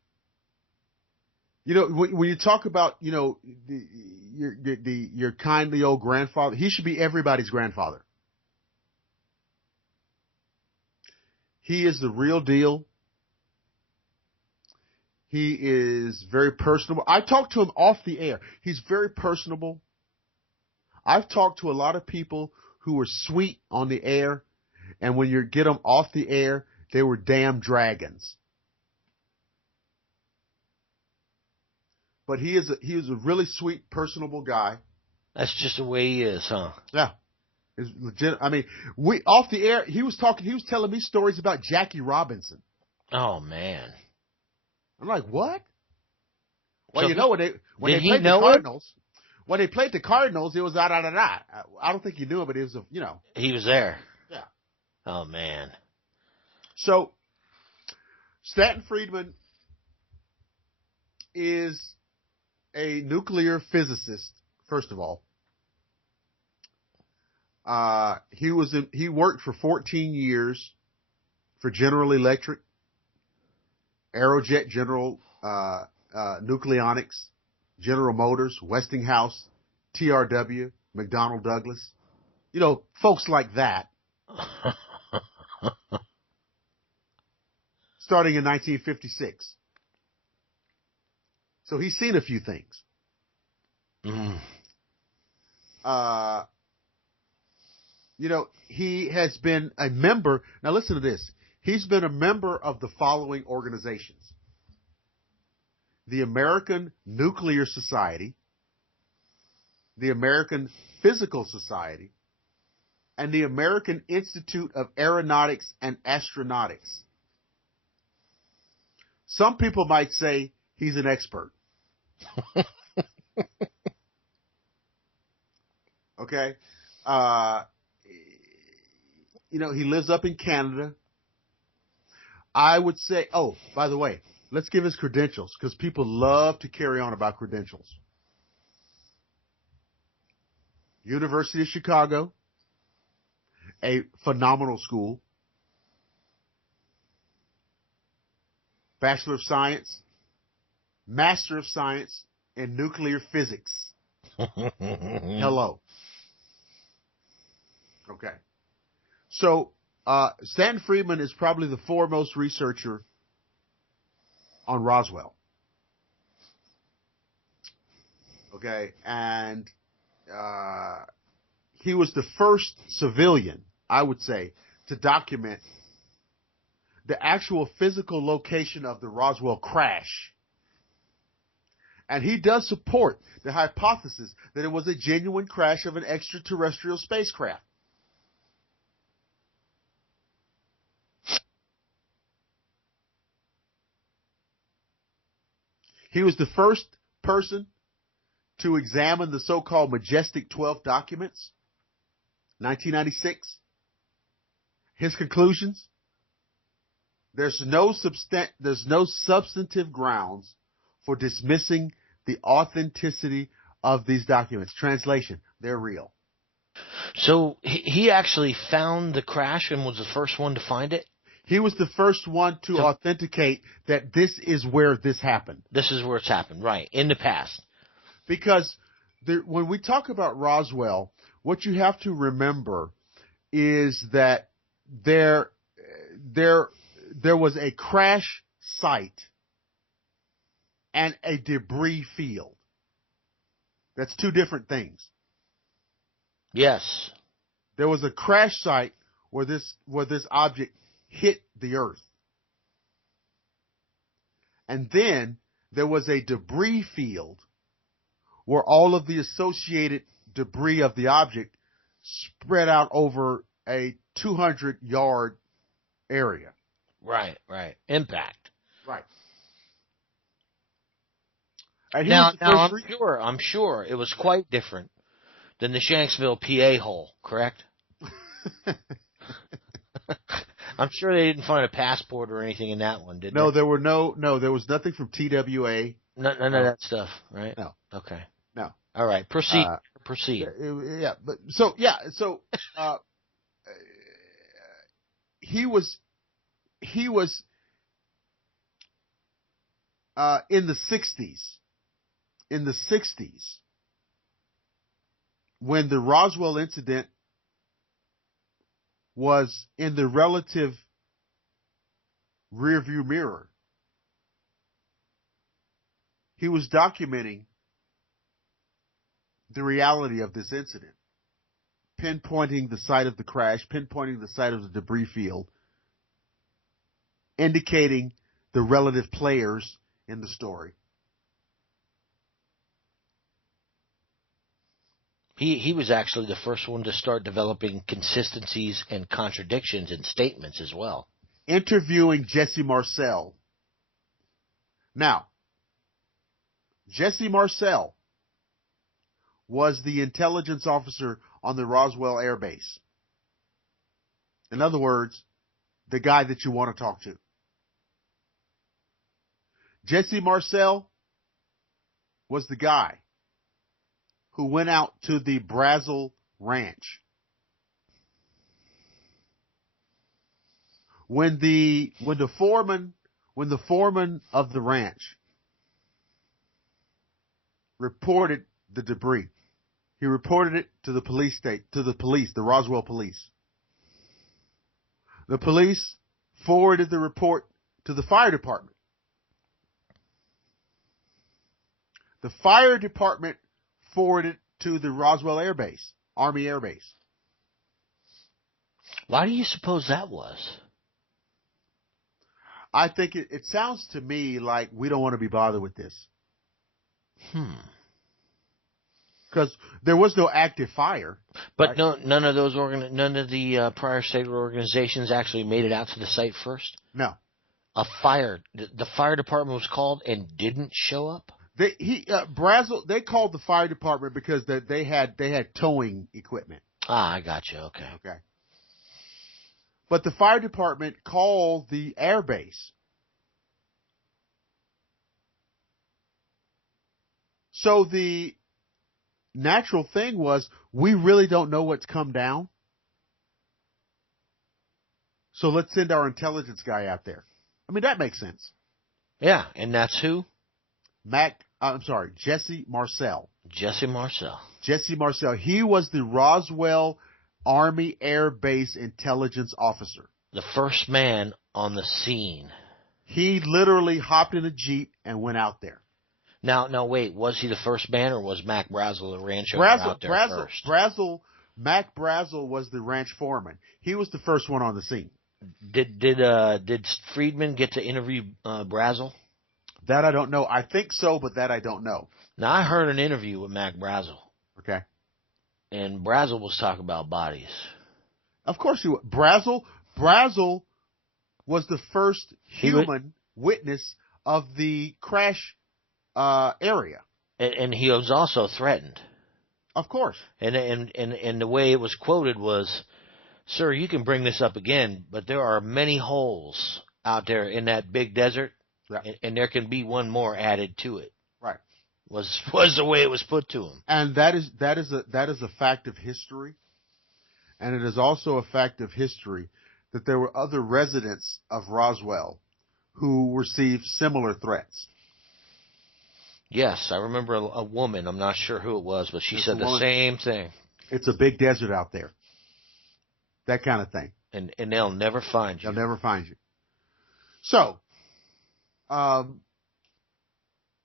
when you talk about, your kindly old grandfather, he should be everybody's grandfather. He is the real deal. He is very personable. I talked to him off the air. He's very personable. I've talked to a lot of people who were sweet on the air, and when you get them off the air, they were damn dragons. But he is a really sweet, personable guy. That's just the way he is, huh? Yeah. It's legit. I mean, off the air, he was telling me stories about Jackie Robinson. Oh man. I'm like, what? Well, So when they played the Cardinals, when they played the Cardinals, it was da da da da. I don't think you knew it, but it was He was there. Yeah. Oh man. So, Stanton Friedman is a nuclear physicist. First of all, he worked for 14 years for General Electric, Aerojet General Nucleonics, General Motors, Westinghouse, TRW, McDonnell Douglas. Folks like that. Starting in 1956. So he's seen a few things. Mm. He has been a member. Now listen to this. He's been a member of the following organizations: the American Nuclear Society, the American Physical Society, and the American Institute of Aeronautics and Astronautics. Some people might say he's an expert. Okay? He lives up in Canada. I would say, oh, by the way, let's give his credentials, because people love to carry on about credentials. University of Chicago, a phenomenal school. Bachelor of Science, Master of Science in Nuclear Physics. Hello. Okay. So, Stanton Friedman is probably the foremost researcher on Roswell. Okay. And, he was the first civilian, I would say, to document the actual physical location of the Roswell crash. And he does support the hypothesis that it was a genuine crash of an extraterrestrial spacecraft. He was the first person to examine the so-called Majestic 12 documents, 1996. His conclusions: there's no substantive grounds for dismissing the authenticity of these documents. Translation: they're real. So he actually found the crash and was the first one to find it? He was the first one to authenticate that this is where this happened. This is where it's happened, right, in the past. Because when we talk about Roswell, what you have to remember is that there was a crash site and a debris field. That's two different things. Yes. There was a crash site where this object hit the earth. And then there was a debris field where all of the associated debris of the object spread out over a 200-yard area. Right, right. Impact. Right. Now I'm sure it was quite different than the Shanksville, PA hole, correct? I'm sure they didn't find a passport or anything in that one, did they? No, there was nothing from TWA. None of that stuff, right? No. Okay. No. All right, proceed. Proceed. Yeah, but he was in the 60s. In the 60s, when the Roswell incident was in the relative rearview mirror, he was documenting the reality of this incident, pinpointing the site of the crash, pinpointing the site of the debris field, indicating the relative players in the story. He was actually the first one to start developing consistencies and contradictions in statements as well. Interviewing Jesse Marcel. Now, Jesse Marcel was the intelligence officer on the Roswell Air Base. In other words, the guy that you want to talk to. Jesse Marcel was the guy who went out to the Brazil Ranch. When the foreman of the ranch reported the debris, he reported it to the the Roswell police. The police forwarded the report to the fire department. The fire department forwarded to the Roswell Air Base, Army Air Base. Why do you suppose that was? I think it sounds to me like we don't want to be bothered with this. Because there was no active fire. But right? None of the prior state organizations actually made it out to the site first? No. The fire department was called and didn't show up? Brazil, they called the fire department because they had towing equipment. I got you. Okay. Okay. But the fire department called the air base. So the natural thing was, we really don't know what's come down. So let's send our intelligence guy out there. I mean, that makes sense. Yeah, and that's who? Jesse Marcel. Jesse Marcel. Jesse Marcel. He was the Roswell Army Air Base intelligence officer. The first man on the scene. He literally hopped in a Jeep and went out there. Now, wait. Was he the first man, or was Mac Brazel, the ranch owner, out there first? Mac Brazel was the ranch foreman. He was the first one on the scene. Did Friedman get to interview Brazel? That I don't know. I think so, but that I don't know. Now, I heard an interview with Mac Brazel. Okay. And Brazel was talking about bodies. Of course he was. Brazel was the first human witness of the crash area. And he was also threatened. Of course. And the way it was quoted was, "Sir, you can bring this up again, but there are many holes out there in that big desert, and there can be one more added to it." Right. Was the way it was put to him. And that is a fact of history. And it is also a fact of history that there were other residents of Roswell who received similar threats. Yes, I remember a woman, I'm not sure who it was, but she said the same thing. It's a big desert out there. That kind of thing. And they'll never find you. They'll never find you. So,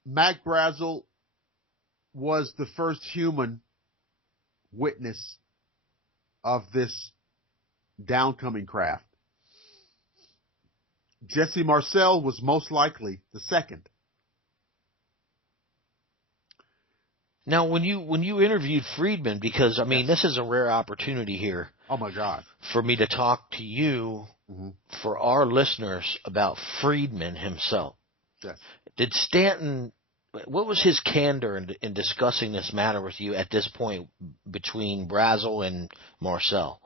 Mac Brazel was the first human witness of this downcoming craft. Jesse Marcel was most likely the second. Now, when you interviewed Friedman, because I mean, this is a rare opportunity here. Oh my God! For me to talk to you, for our listeners, about Friedman himself. Yes. Did Stanton? What was his candor in discussing this matter with you at this point between Brazel and Marcel?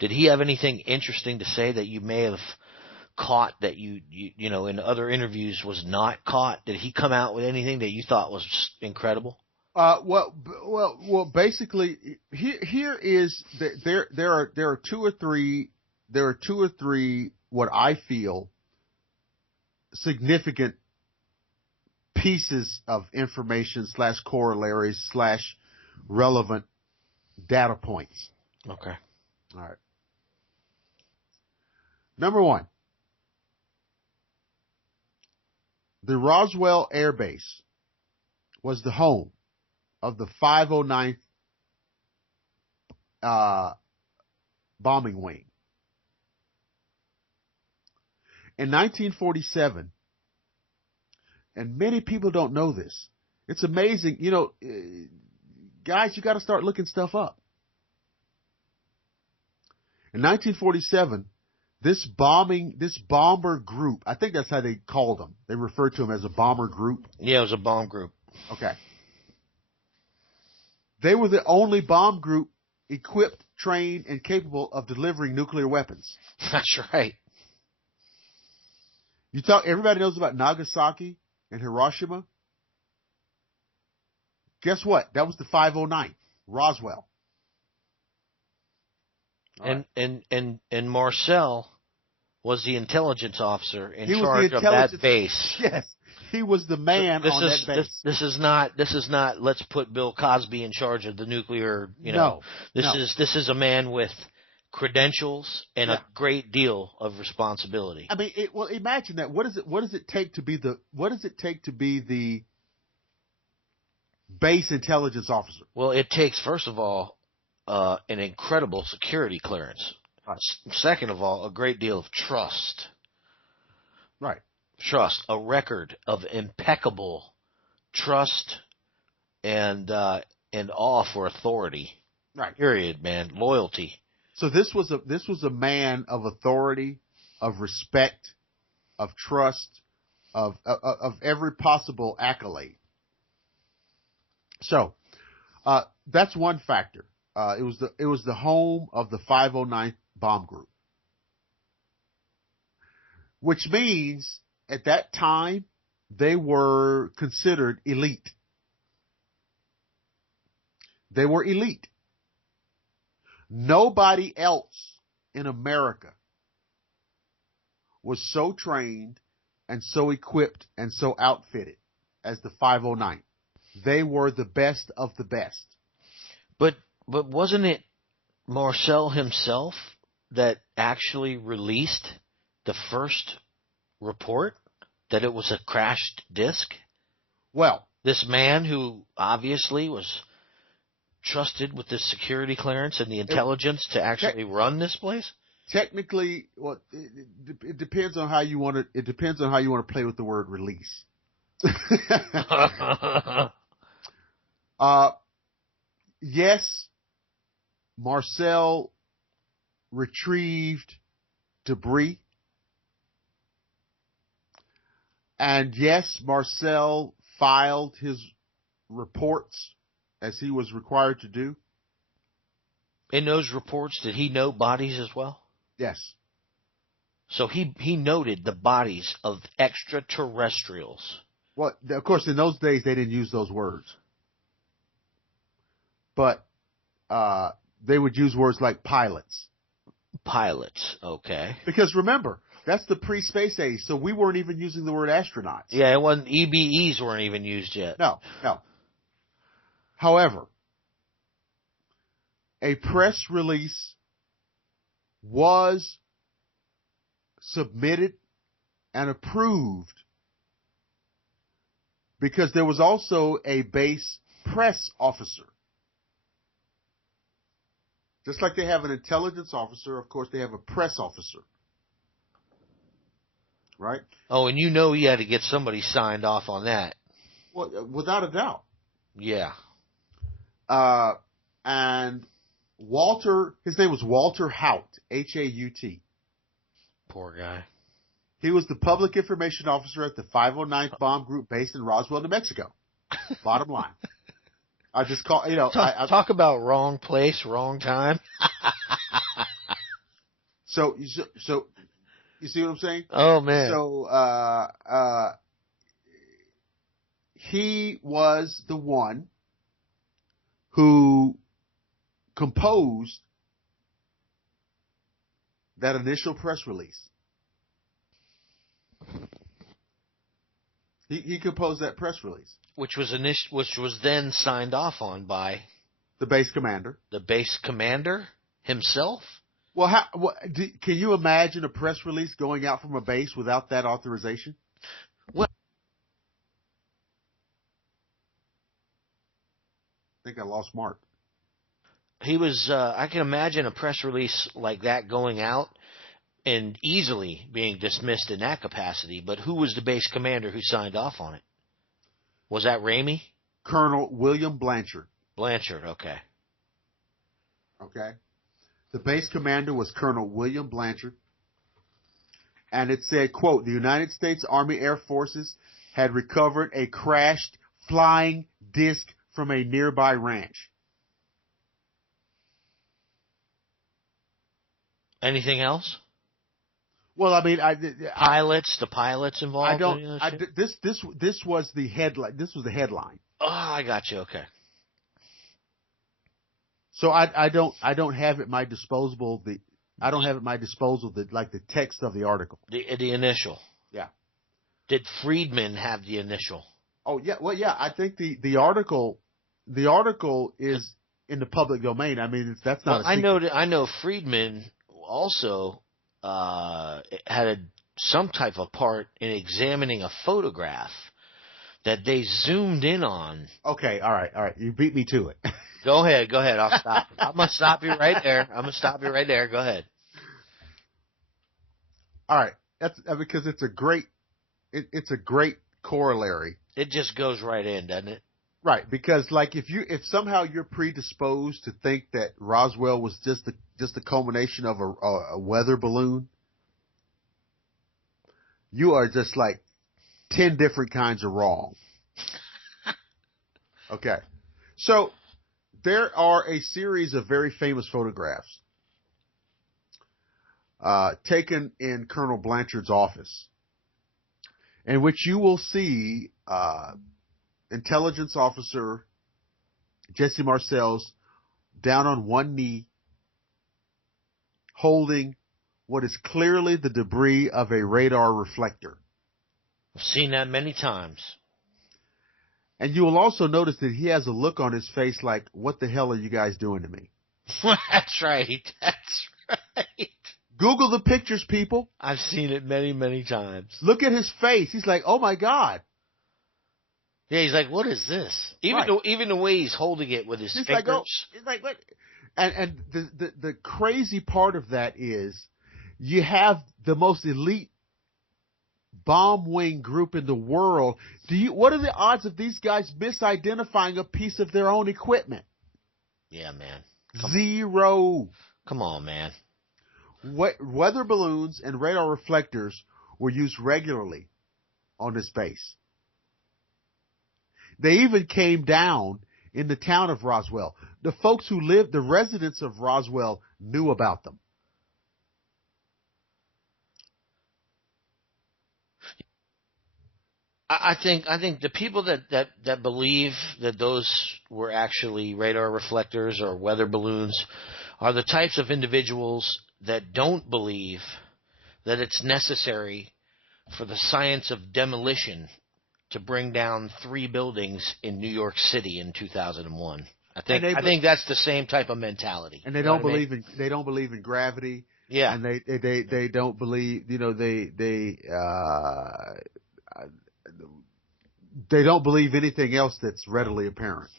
Did he have anything interesting to say that you may have caught that you in other interviews was not caught? Did he come out with anything that you thought was incredible? Well. Basically, here is there are two or three what I feel significant pieces of information / corollaries / relevant data points. Okay. All right. Number one, the Roswell Air Base was the home of the 509th bombing wing. In 1947, and many people don't know this, it's amazing, guys, you got to start looking stuff up. In 1947, this bomber group, I think that's how they called them. They referred to them as a bomber group. Yeah, it was a bomb group. Okay. They were the only bomb group equipped, trained, and capable of delivering nuclear weapons. That's right. Everybody knows about Nagasaki and Hiroshima. Guess what? That was the 509, Roswell. And Marcel was the intelligence officer in charge of that base. Yes. He was the man on that base. This is not let's put Bill Cosby in charge of the nuclear, No. This is a man with credentials and a great deal of responsibility. I mean, imagine that. What does it take to be the base intelligence officer? Well, it takes, first of all, an incredible security clearance. Right. Second of all, a great deal of trust. Right. Trust, a record of impeccable trust and awe for authority. Right. Period, man. Loyalty. So this was a man of authority, of respect, of trust, of every possible accolade. So that's one factor. It was the home of the 509th Bomb Group, which means at that time they were considered elite. They were elite. Nobody else in America was so trained and so equipped and so outfitted as the 509. They were the best of the best. But wasn't it Marcel himself that actually released the first report that it was a crashed disc? Well, This man who obviously was trusted with the security clearance and the it, intelligence to actually run this place? technically, well, it depends on how you want to. It depends on how you want to play with the word release. uh, yes, Marcel retrieved debris, and yes, Marcel filed his reports as he was required to do. In those reports, did he note bodies as well? Yes. So he noted the bodies of extraterrestrials. Well, of course, in those days they didn't use those words, but they would use words like pilots. Pilots, okay. Because remember, that's the pre-space age, so we weren't even using the word astronauts. Yeah, it wasn't. EBEs weren't even used yet. No. However, a press release was submitted and approved because there was also a base press officer. Just like they have an intelligence officer, of course, they have a press officer. Right? Oh, and you know he had to get somebody signed off on that. Well, without a doubt. Yeah. And Walter, his name was Walter Haut, H-A-U-T. Poor guy. He was the public information officer at the 509th Bomb Group based in Roswell, New Mexico. Bottom line. I just call, Talk about wrong place, wrong time. So you see what I'm saying? Oh, man. So, he was the one who composed that initial press release. He composed that press release, which was then signed off on by the base commander. The base commander himself. Well, can you imagine a press release going out from a base without that authorization? Well, I think I lost Mark. He was. I can imagine a press release like that going out and easily being dismissed in that capacity. But who was the base commander who signed off on it? Was that Ramey? Colonel William Blanchard. Blanchard, okay. Okay. The base commander was Colonel William Blanchard. And it said, quote, the United States Army Air Forces had recovered a crashed flying disc from a nearby ranch. Anything else? Well, I mean, the pilots involved. This was the headline. This was the headline. Oh, I got you. Okay. So I don't have at my disposal the text of the article. The initial. Yeah. Did Friedman have the initial? Oh yeah. Well, yeah. I think the article is in the public domain. I mean, that's not. Well, I know Friedman also had some type of part in examining a photograph that they zoomed in on. Okay, all right. You beat me to it. Go ahead. I'll stop. I'm gonna stop you right there. Go ahead. All right. That's because it's a great corollary. It just goes right in, doesn't it? Right, because like if somehow you're predisposed to think that Roswell was just a culmination of a weather balloon, you are just like 10 different kinds of wrong. Okay. So there are a series of very famous photographs taken in Colonel Blanchard's office, in which you will see intelligence officer Jesse Marcel's down on one knee, holding what is clearly the debris of a radar reflector. I've seen that many times. And you will also notice that he has a look on his face like, what the hell are you guys doing to me? That's right. That's right. Google the pictures, people. I've seen it many, many times. Look at his face. He's like, oh my God. Yeah, he's like, what is this? Even the way he's holding it with his He's fingers. like, oh, he's like, what? And the crazy part of that is you have the most elite bomb wing group in the world. What are the odds of these guys misidentifying a piece of their own equipment? Yeah, man. Zero. Come on, man. Weather balloons and radar reflectors were used regularly on this base. They even came down in the town of Roswell. The folks who lived, the residents of Roswell, knew about them. I think the people that believe that those were actually radar reflectors or weather balloons are the types of individuals that don't believe that it's necessary for the science of demolition to bring down 3 buildings in New York City in 2001. I think that's the same type of mentality. And they don't believe in gravity. Yeah. And they don't believe, they don't believe anything else that's readily apparent.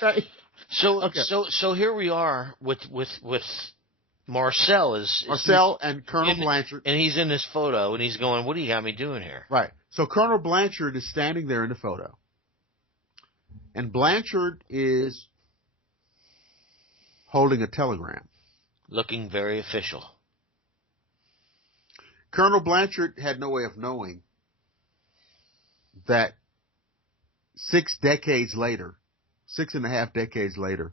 Right. So here we are with Marcel and Colonel Blanchard, and he's in this photo, and he's going, "What do you got me doing here?" Right. So Colonel Blanchard is standing there in the photo, and Blanchard is holding a telegram, looking very official. Colonel Blanchard had no way of knowing that 6.5 decades later,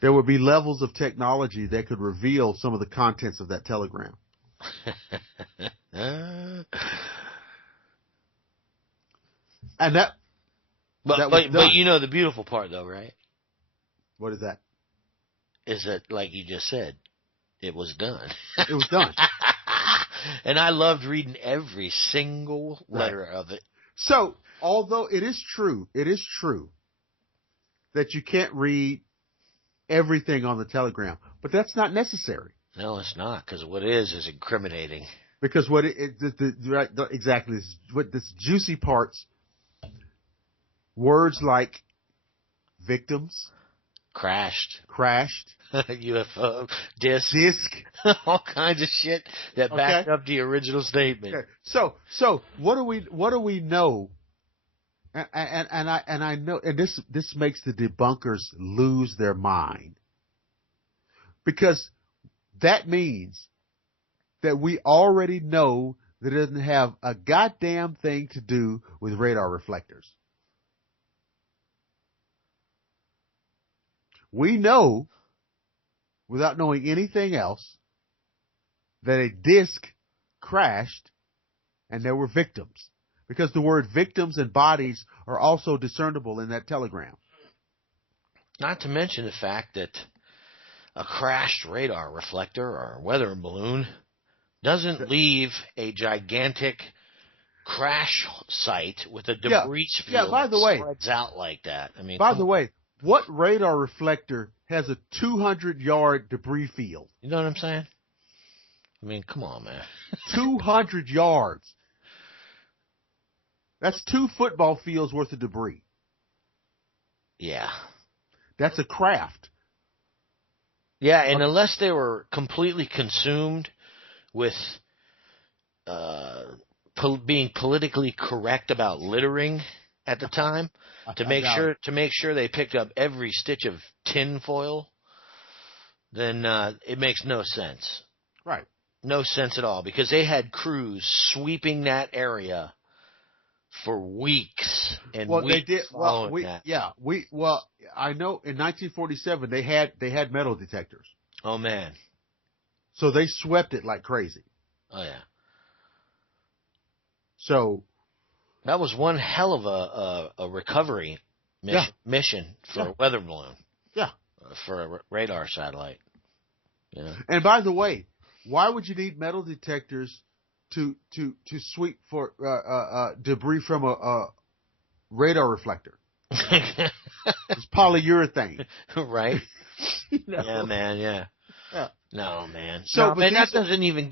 there would be levels of technology that could reveal some of the contents of that telegram. And but you know the beautiful part though, right? What is that? Is that, like you just said, it was done. It was done. And I loved reading every single letter of it. So, although it is true that you can't read everything on the telegram, but that's not necessary. No, it's not, because what it is incriminating. Because what exactly what this juicy parts, words like victims, crashed, UFO, disc, all kinds of shit that backed up the original statement. Okay. So what do we know? And I know, and this makes the debunkers lose their mind, because that means that we already know that it doesn't have a goddamn thing to do with radar reflectors. We know, without knowing anything else, that a disc crashed and there were victims, because the word victims and bodies are also discernible in that telegram. Not to mention the fact that a crashed radar reflector or weather balloon doesn't leave a gigantic crash site with a debris field that spreads out like that. I mean, by the way, what radar reflector has a 200-yard debris field? You know what I'm saying? I mean, come on, man. 200 yards. That's 2 football fields worth of debris. Yeah. That's a craft. Yeah, and unless they were completely consumed with being politically correct about littering at the time, to make sure they picked up every stitch of tin foil, then it makes no sense. Right. No sense at all, because they had crews sweeping that area for weeks and weeks. They did. I know in 1947 they had metal detectors. Oh man. So they swept it like crazy. Oh yeah. So that was one hell of a recovery mission for a weather balloon. Yeah. For a radar satellite. You know? And by the way, why would you need metal detectors to sweep for debris from a radar reflector? It's polyurethane. Right? You Yeah, know? man. Yeah. Yeah. No, man. So, No, but man. these,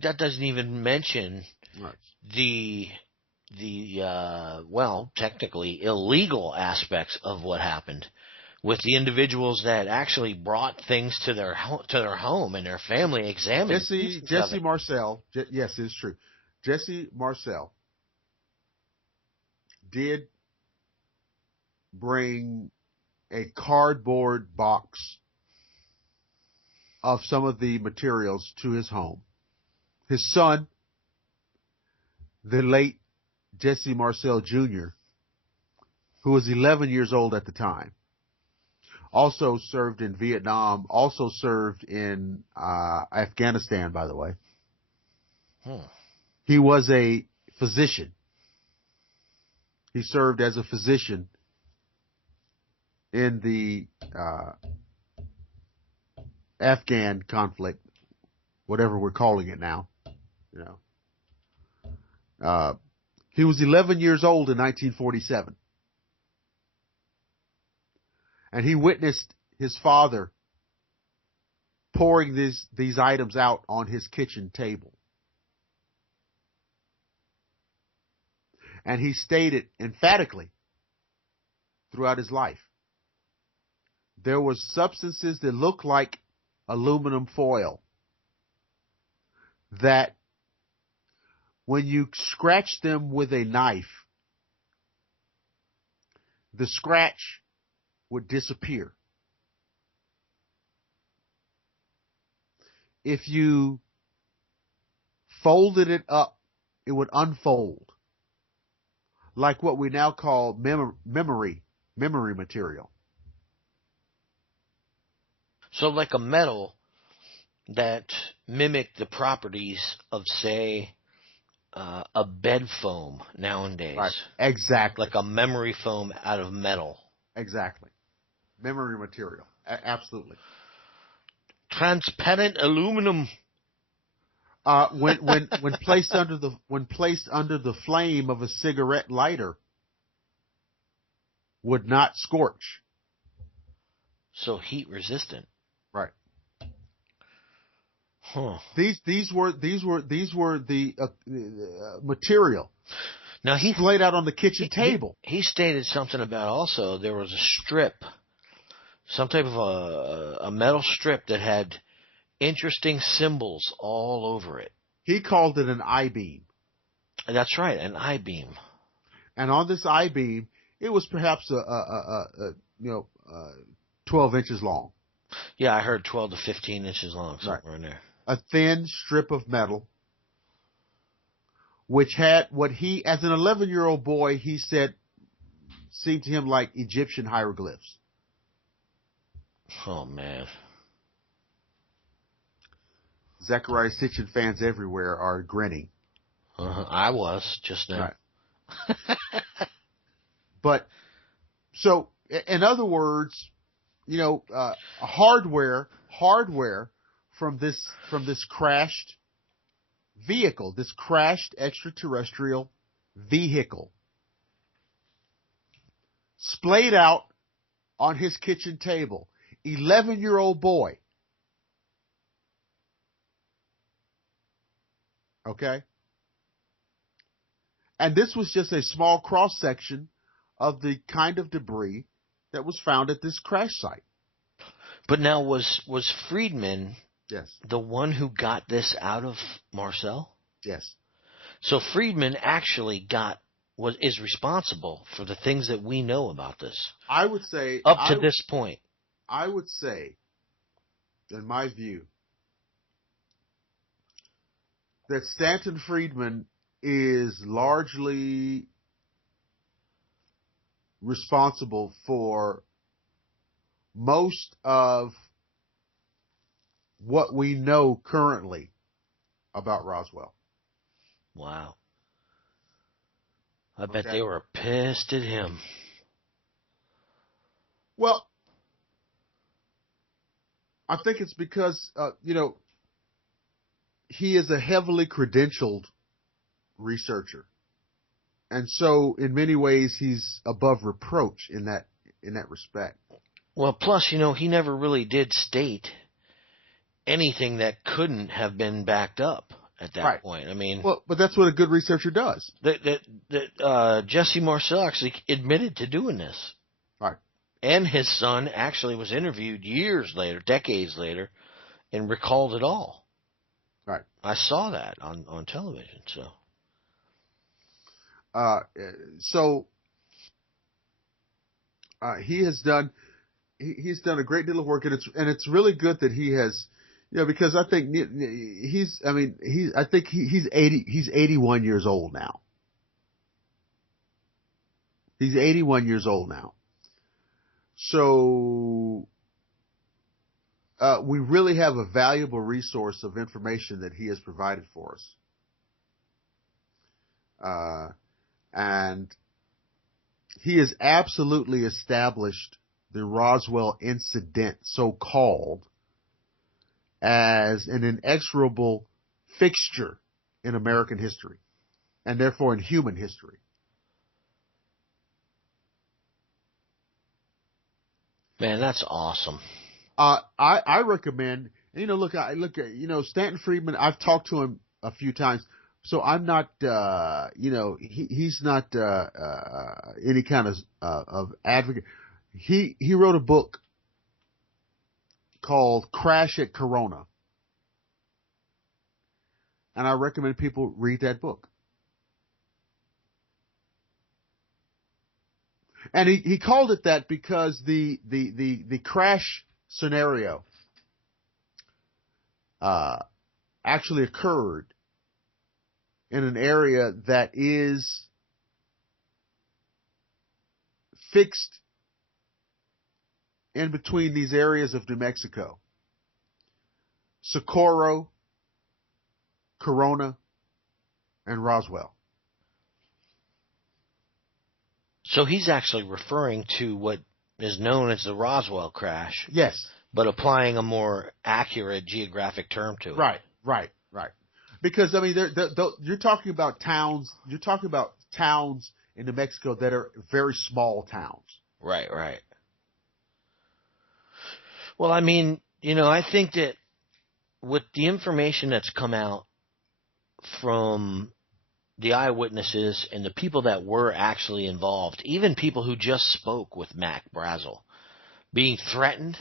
That doesn't even mention right. the well, technically illegal aspects of what happened with the individuals that actually brought things to to their home and their family examined pieces of Jesse it. Marcel, yes, it's true. Jesse Marcel did bring a cardboard box of some of the materials to his home. His son, the late Jesse Marcel Jr., who was 11 years old at the time, also served in Vietnam, also served in Afghanistan, by the way. Hmm. He was a physician. He served as a physician in the Afghan conflict, whatever we're calling it now. You know, he was 11 years old in 1947, and he witnessed his father pouring these items out on his kitchen table. And he stated emphatically throughout his life, there were substances that looked like aluminum foil that when you scratch them with a knife, the scratch would disappear. If you folded it up, it would unfold, like what we now call memory material. So, like a metal that mimicked the properties of, say, a bed foam Right. nowadays, Exactly. like a memory foam out of metal. Exactly. Memory material. Absolutely. Transparent aluminum. When placed under the flame of a cigarette lighter, would not scorch. So heat resistant. Right. Huh. These were the material Now splayed out on the kitchen table. he stated something about also there was a strip, some type of a metal strip that had interesting symbols all over it. He called it an I-beam. That's right, an I-beam. And on this I-beam, it was perhaps 12 inches long. Yeah, I heard 12 to 15 inches long, Right. somewhere in there. A thin strip of metal, which had what he, as an 11-year-old boy, he said seemed to him like Egyptian hieroglyphs. Oh, man. Zechariah Sitchin fans everywhere are grinning. I was just now. Right. But, so, in other words, hardware from this crashed vehicle, this crashed extraterrestrial vehicle, splayed out on his kitchen table. 11-year-old boy. Okay? And this was just a small cross section of the kind of debris that was found at this crash site. But now, was Friedman Yes. the one who got this out of Marcel? Yes. So Friedman actually is responsible for the things that we know about this. I would say up to this point. I would say, in my view, that Stanton Friedman is largely responsible for most of what we know currently about Roswell. Wow. I bet they were pissed at him. Well, I think it's because, he is a heavily credentialed researcher. And so, in many ways, he's above reproach in that in that respect. Well, plus, he never really did state anything that couldn't have been backed up at that Right. point. I mean, Well, but that's what a good researcher does. Jesse Marcel actually admitted to doing this. Right. And his son actually was interviewed years later, decades later, and recalled it all. Right. I saw that on television. So he has done he's done a great deal of work, and it's really good that he has, because I think he's 81 years old now. He's 81 years old now. So we really have a valuable resource of information that he has provided for us. And he has absolutely established the Roswell incident, so-called, as an inexorable fixture in American history, and therefore in human history. Man, that's awesome. I recommend, look at Stanton Friedman. I've talked to him a few times, so I'm not, he's not any kind of advocate. He wrote a book called Crash at Corona, and I recommend people read that book. And he called it that because the crash scenario actually occurred in an area that is fixed in between these areas of New Mexico: Socorro, Corona, and Roswell. So he's actually referring to what is known as the Roswell crash. Yes. But applying a more accurate geographic term to it. Right. Because, I mean, you're talking about towns. You're talking about towns in New Mexico that are very small towns. Right. Well, I mean, I think that with the information that's come out from the eyewitnesses and the people that were actually involved, even people who just spoke with Mac Brazel, being threatened,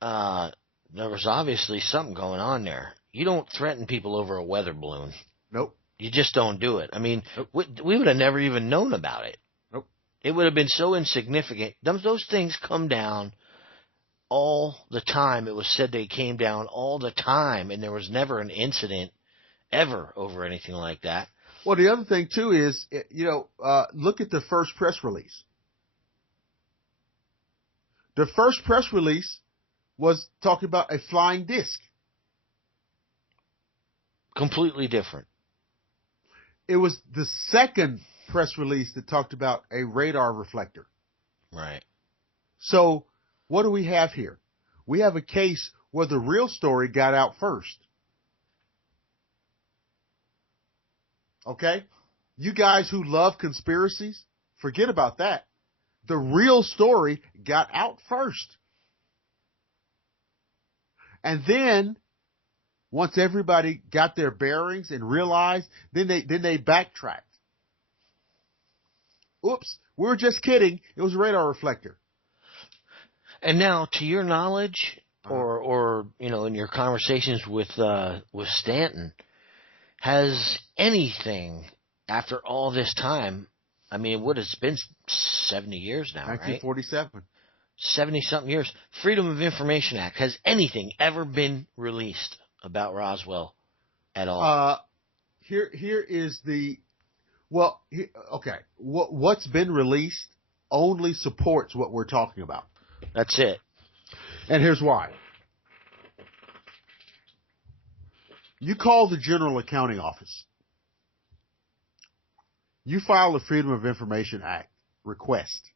there was obviously something going on there. You don't threaten people over a weather balloon. Nope. You just don't do it. I mean, nope. we would have never even known about it. Nope. It would have been so insignificant. Those things come down all the time. It was said they came down all the time, and there was never an incident ever over anything like that. Well, the other thing too is, look at the first press release. The first press release was talking about a flying disc. Completely different. It was the second press release that talked about a radar reflector. Right. So what do we have here? We have a case where the real story got out first. Okay? You guys who love conspiracies, forget about that. The real story got out first. And then, once everybody got their bearings and realized, then they backtracked. Oops, we were just kidding. It was a radar reflector. And now, to your knowledge, or in your conversations with Stanton, has anything after all this time? I mean, it's been 70 years now, 1947. Right? 70-something years. Freedom of Information Act. Has anything ever been released about Roswell at all? Here is the... Well, okay. What's been released only supports what we're talking about. That's it. And here's why. You call the General Accounting Office. You file a Freedom of Information Act request.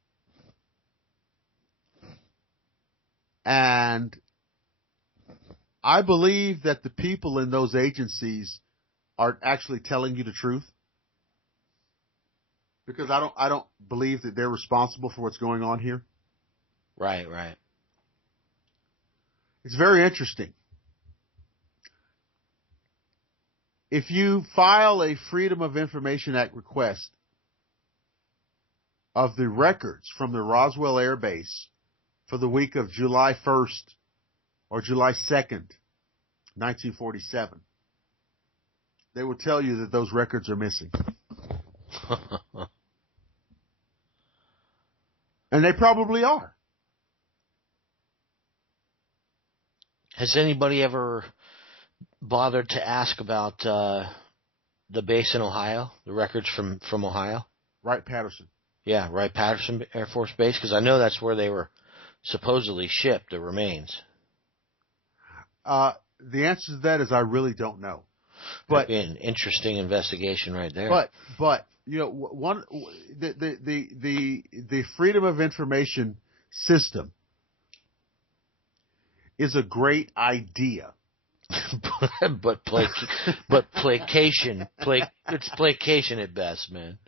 And I believe that the people in those agencies are actually telling you the truth. because I don't believe that they're responsible for what's going on here. Right, right. It's very interesting. If you file a Freedom of Information Act request of the records from the Roswell Air Base for the week of July 1st or July 2nd, 1947, they will tell you that those records are missing. And they probably are. Has anybody ever bothered to ask about the base in Ohio, the records from Ohio? Wright-Patterson. Yeah, Wright-Patterson Air Force Base, because I know that's where they were supposedly shipped, the remains. The answer to that is I really don't know. But that'd be an interesting investigation right there. But you know, the Freedom of Information system is a great idea. but placation, it's placation at best, man.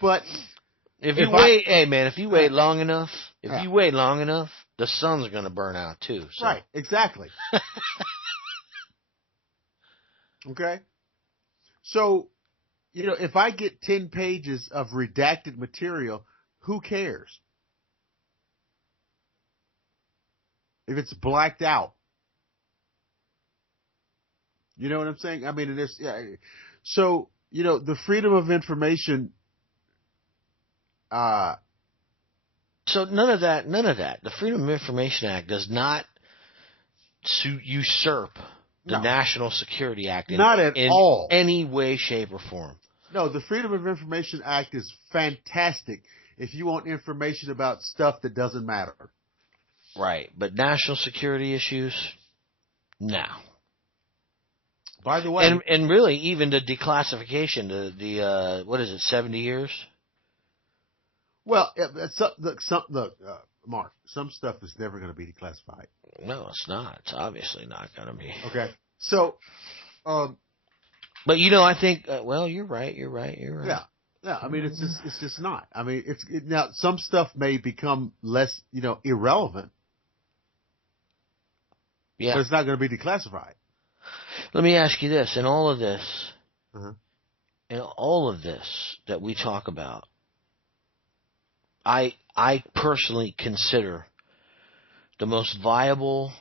But if you wait long enough, the sun's going to burn out too. So. Right, exactly. Okay? So, you know, if I get 10 pages of redacted material, who cares? If it's blacked out. You know what I'm saying? I mean, so, you know, the Freedom of Information, so none of that. The Freedom of Information Act does not usurp the National Security Act in all. Any way, shape, or form. No, the Freedom of Information Act is fantastic if you want information about stuff that doesn't matter. Right, but national security issues, no. By the way, and really, even the declassification, the what is it, 70 years? Well, look, Mark, some stuff is never going to be declassified. No, it's not. It's obviously not going to be. Okay, so, but you know, I think, well, you're right. Yeah. I mean, it's just not. I mean, now some stuff may become less, you know, irrelevant. Yeah. But it's not going to be declassified. Let me ask you this: in all of this, uh-huh. That we talk about, I personally consider the most viable,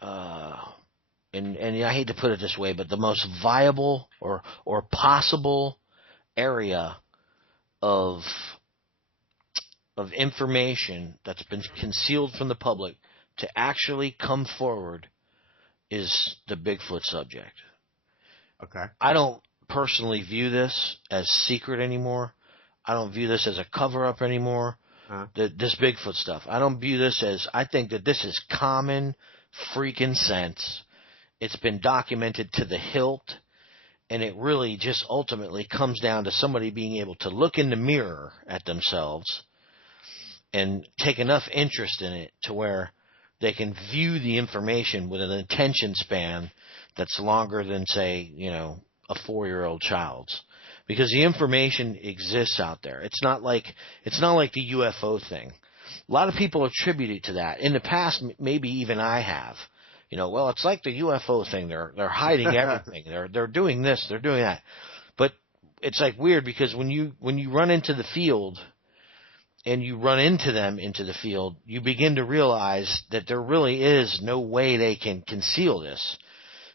and I hate to put it this way, but the most viable or possible area of information that's been concealed from the public to actually come forward is the Bigfoot subject. Okay. I don't personally view this as secret anymore. I don't view this as a cover-up anymore. This Bigfoot stuff. I don't view this as, I think that this is common freaking sense. It's been documented to the hilt, and it really just ultimately comes down to somebody being able to look in the mirror at themselves and take enough interest in it to where they can view the information with an attention span that's longer than, say, you know, a 4-year-old child's. Because the information exists out there. It's not like the UFO thing. A lot of people attribute it to that. In the past, maybe even I have. You know, well, it's like the UFO thing. They're hiding everything. They're doing this. They're doing that. But it's like weird because when you run into the field and you run into them into the field, you begin to realize that there really is no way they can conceal this.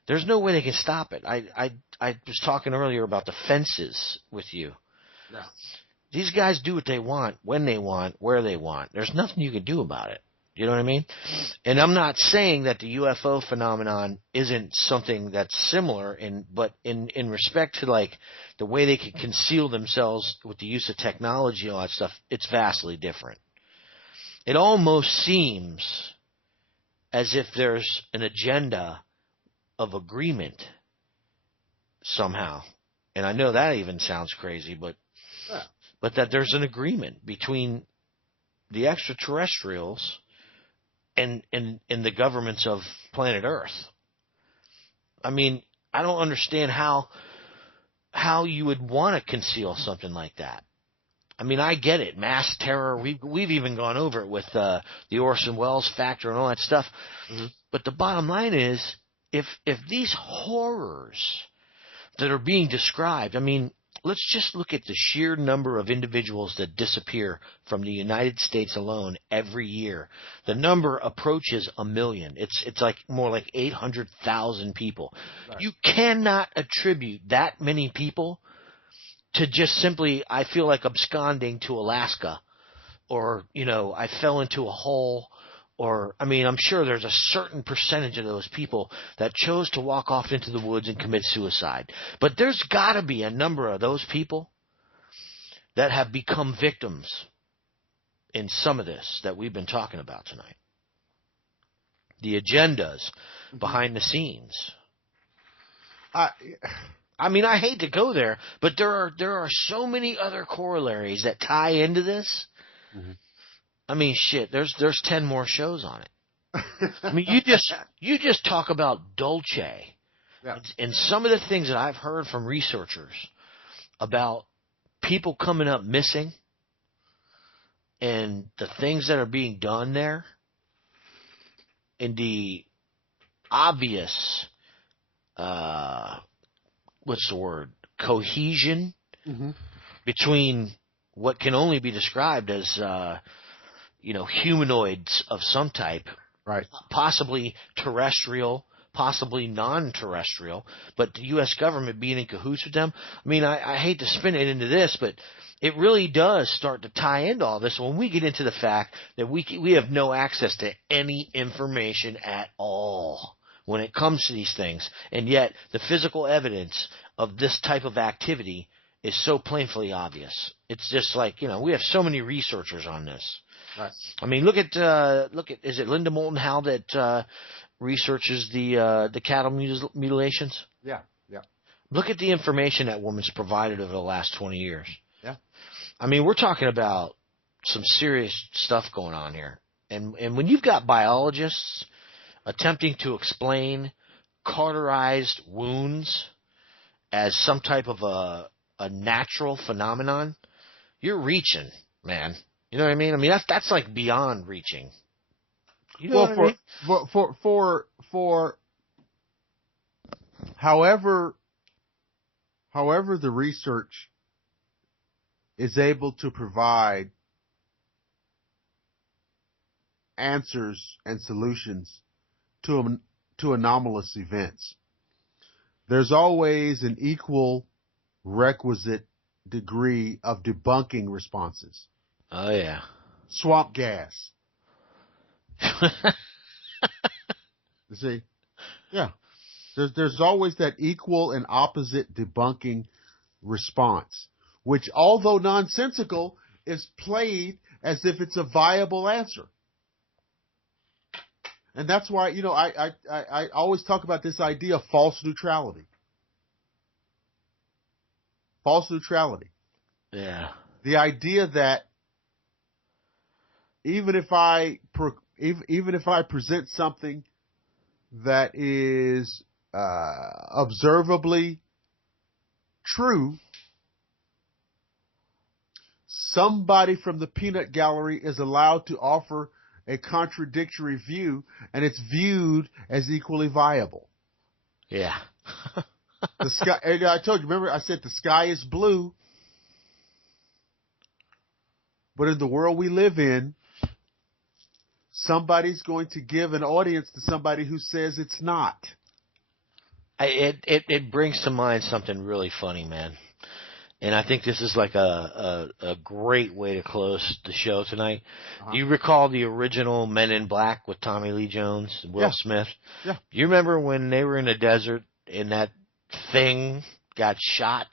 There's no way they can stop it. I was talking earlier about the fences with you. Yeah. These guys do what they want, when they want, where they want. There's nothing you can do about it. You know what I mean? And I'm not saying that the UFO phenomenon isn't something that's similar, but in respect to like the way they can conceal themselves with the use of technology and all that stuff, it's vastly different. It almost seems as if there's an agenda of agreement somehow. And I know that even sounds crazy, but that there's an agreement between the extraterrestrials and the governments of planet Earth. I mean, I don't understand how how you would want to conceal something like that. I mean, I get it. Mass terror. We've even gone over it with the Orson Welles factor and all that stuff. Mm-hmm. But the bottom line is, if these horrors that are being described, I mean, let's just look at the sheer number of individuals that disappear from the United States alone every year. The number approaches 1 million. It's like more like 800,000 people. Right. You cannot attribute that many people to just simply, I feel like absconding to Alaska, or, I fell into a hole, or, I mean, I'm sure there's a certain percentage of those people that chose to walk off into the woods and commit suicide. But there's got to be a number of those people that have become victims in some of this that we've been talking about tonight. The agendas behind the scenes. I mean, I hate to go there, but there are so many other corollaries that tie into this. Mm-hmm. I mean, shit, there's 10 more shows on it. I mean, you just talk about Dolce, yeah, and some of the things that I've heard from researchers about people coming up missing and the things that are being done there, and the obvious what's the word? Cohesion between what can only be described as, humanoids of some type, right? Possibly terrestrial, possibly non-terrestrial, but the U.S. government being in cahoots with them. I mean, I hate to spin it into this, but it really does start to tie into all this when we get into the fact that we have no access to any information at all when it comes to these things, and yet the physical evidence of this type of activity is so plainly obvious. It's just like, we have so many researchers on this. Right. I mean, look at is it Linda Moulton Howe that researches the cattle mutilations? Yeah. Look at the information that woman's provided over the last 20 years. Yeah. I mean, we're talking about some serious stuff going on here, and when you've got biologists attempting to explain cauterized wounds as some type of a natural phenomenon, you're reaching, man. You know what I mean? I mean, that's like beyond reaching. You know what I mean? For however the research is able to provide answers and solutions to anomalous events, there's always an equal requisite degree of debunking responses. Oh, yeah. Swamp gas. You see? Yeah. There's always that equal and opposite debunking response, which, although nonsensical, is played as if it's a viable answer. And that's why, I always talk about this idea of false neutrality. False neutrality. Yeah. The idea that even if I present something that is observably true, somebody from the peanut gallery is allowed to offer a contradictory view, and it's viewed as equally viable. Yeah. The sky. I told you. Remember, I said the sky is blue, but in the world we live in, somebody's going to give an audience to somebody who says it's not. It brings to mind something really funny, man. And I think this is like a great way to close the show tonight. Uh-huh. Do you recall the original Men in Black with Tommy Lee Jones and Will Smith? Yeah. You remember when they were in the desert and that thing got shot?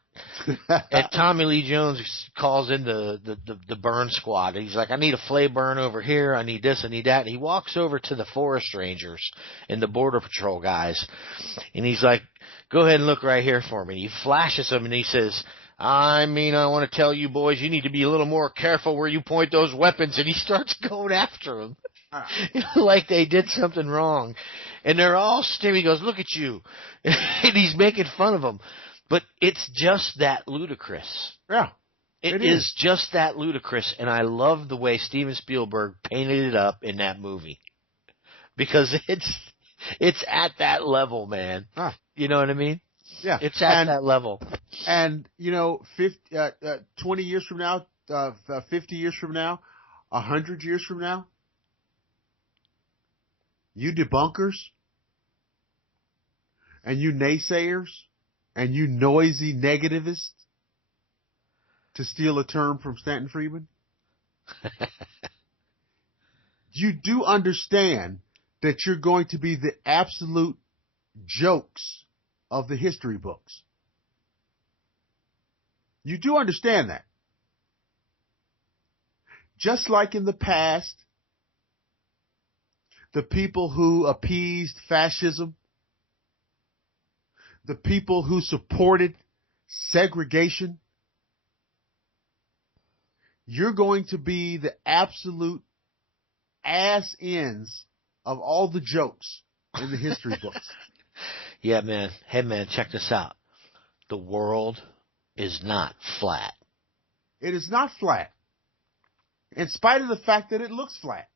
And Tommy Lee Jones calls in the burn squad. He's like, I need a flay burn over here. I need this. I need that. And he walks over to the forest rangers and the border patrol guys. And he's like, go ahead and look right here for me. He flashes them and he says, I want to tell you boys, you need to be a little more careful where you point those weapons. And he starts going after them like they did something wrong. And they're all staring. He goes, look at you. And he's making fun of them. But it's just that ludicrous. Yeah. It is just that ludicrous, and I love the way Steven Spielberg painted it up in that movie. Because it's at that level, man. Ah. You know what I mean? Yeah. It's at that level. And, 20 years from now, 50 years from now, 100 years from now, you debunkers and you naysayers and you noisy negativists, to steal a term from Stanton Friedman, you do understand that you're going to be the absolute jokes of the history books. You do understand that. Just like in the past, the people who appeased fascism, the people who supported segregation, you're going to be the absolute ass ends of all the jokes in the history books. Yeah, man. Hey, man, check this out. The world is not flat. It is not flat, in spite of the fact that it looks flat.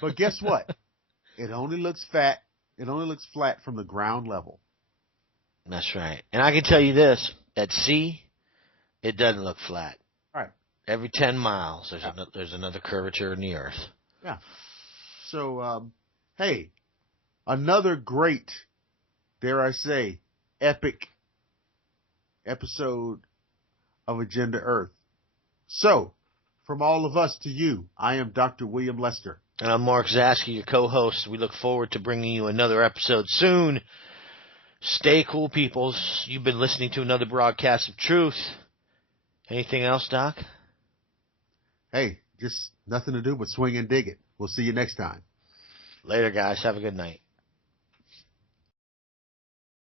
But guess what? It only looks flat. It only looks flat from the ground level. That's right. And I can tell you this: at sea, it doesn't look flat. Right. Every 10 miles, there's another curvature in the earth. Yeah. So, hey, another great, dare I say, epic episode of Agenda Earth. So, from all of us to you, I am Dr. William Lester. And I'm Mark Zasky, your co-host. We look forward to bringing you another episode soon. Stay cool, peoples. You've been listening to another broadcast of truth. Anything else, Doc? Hey, just nothing to do but swing and dig it. We'll see you next time. Later, guys. Have a good night.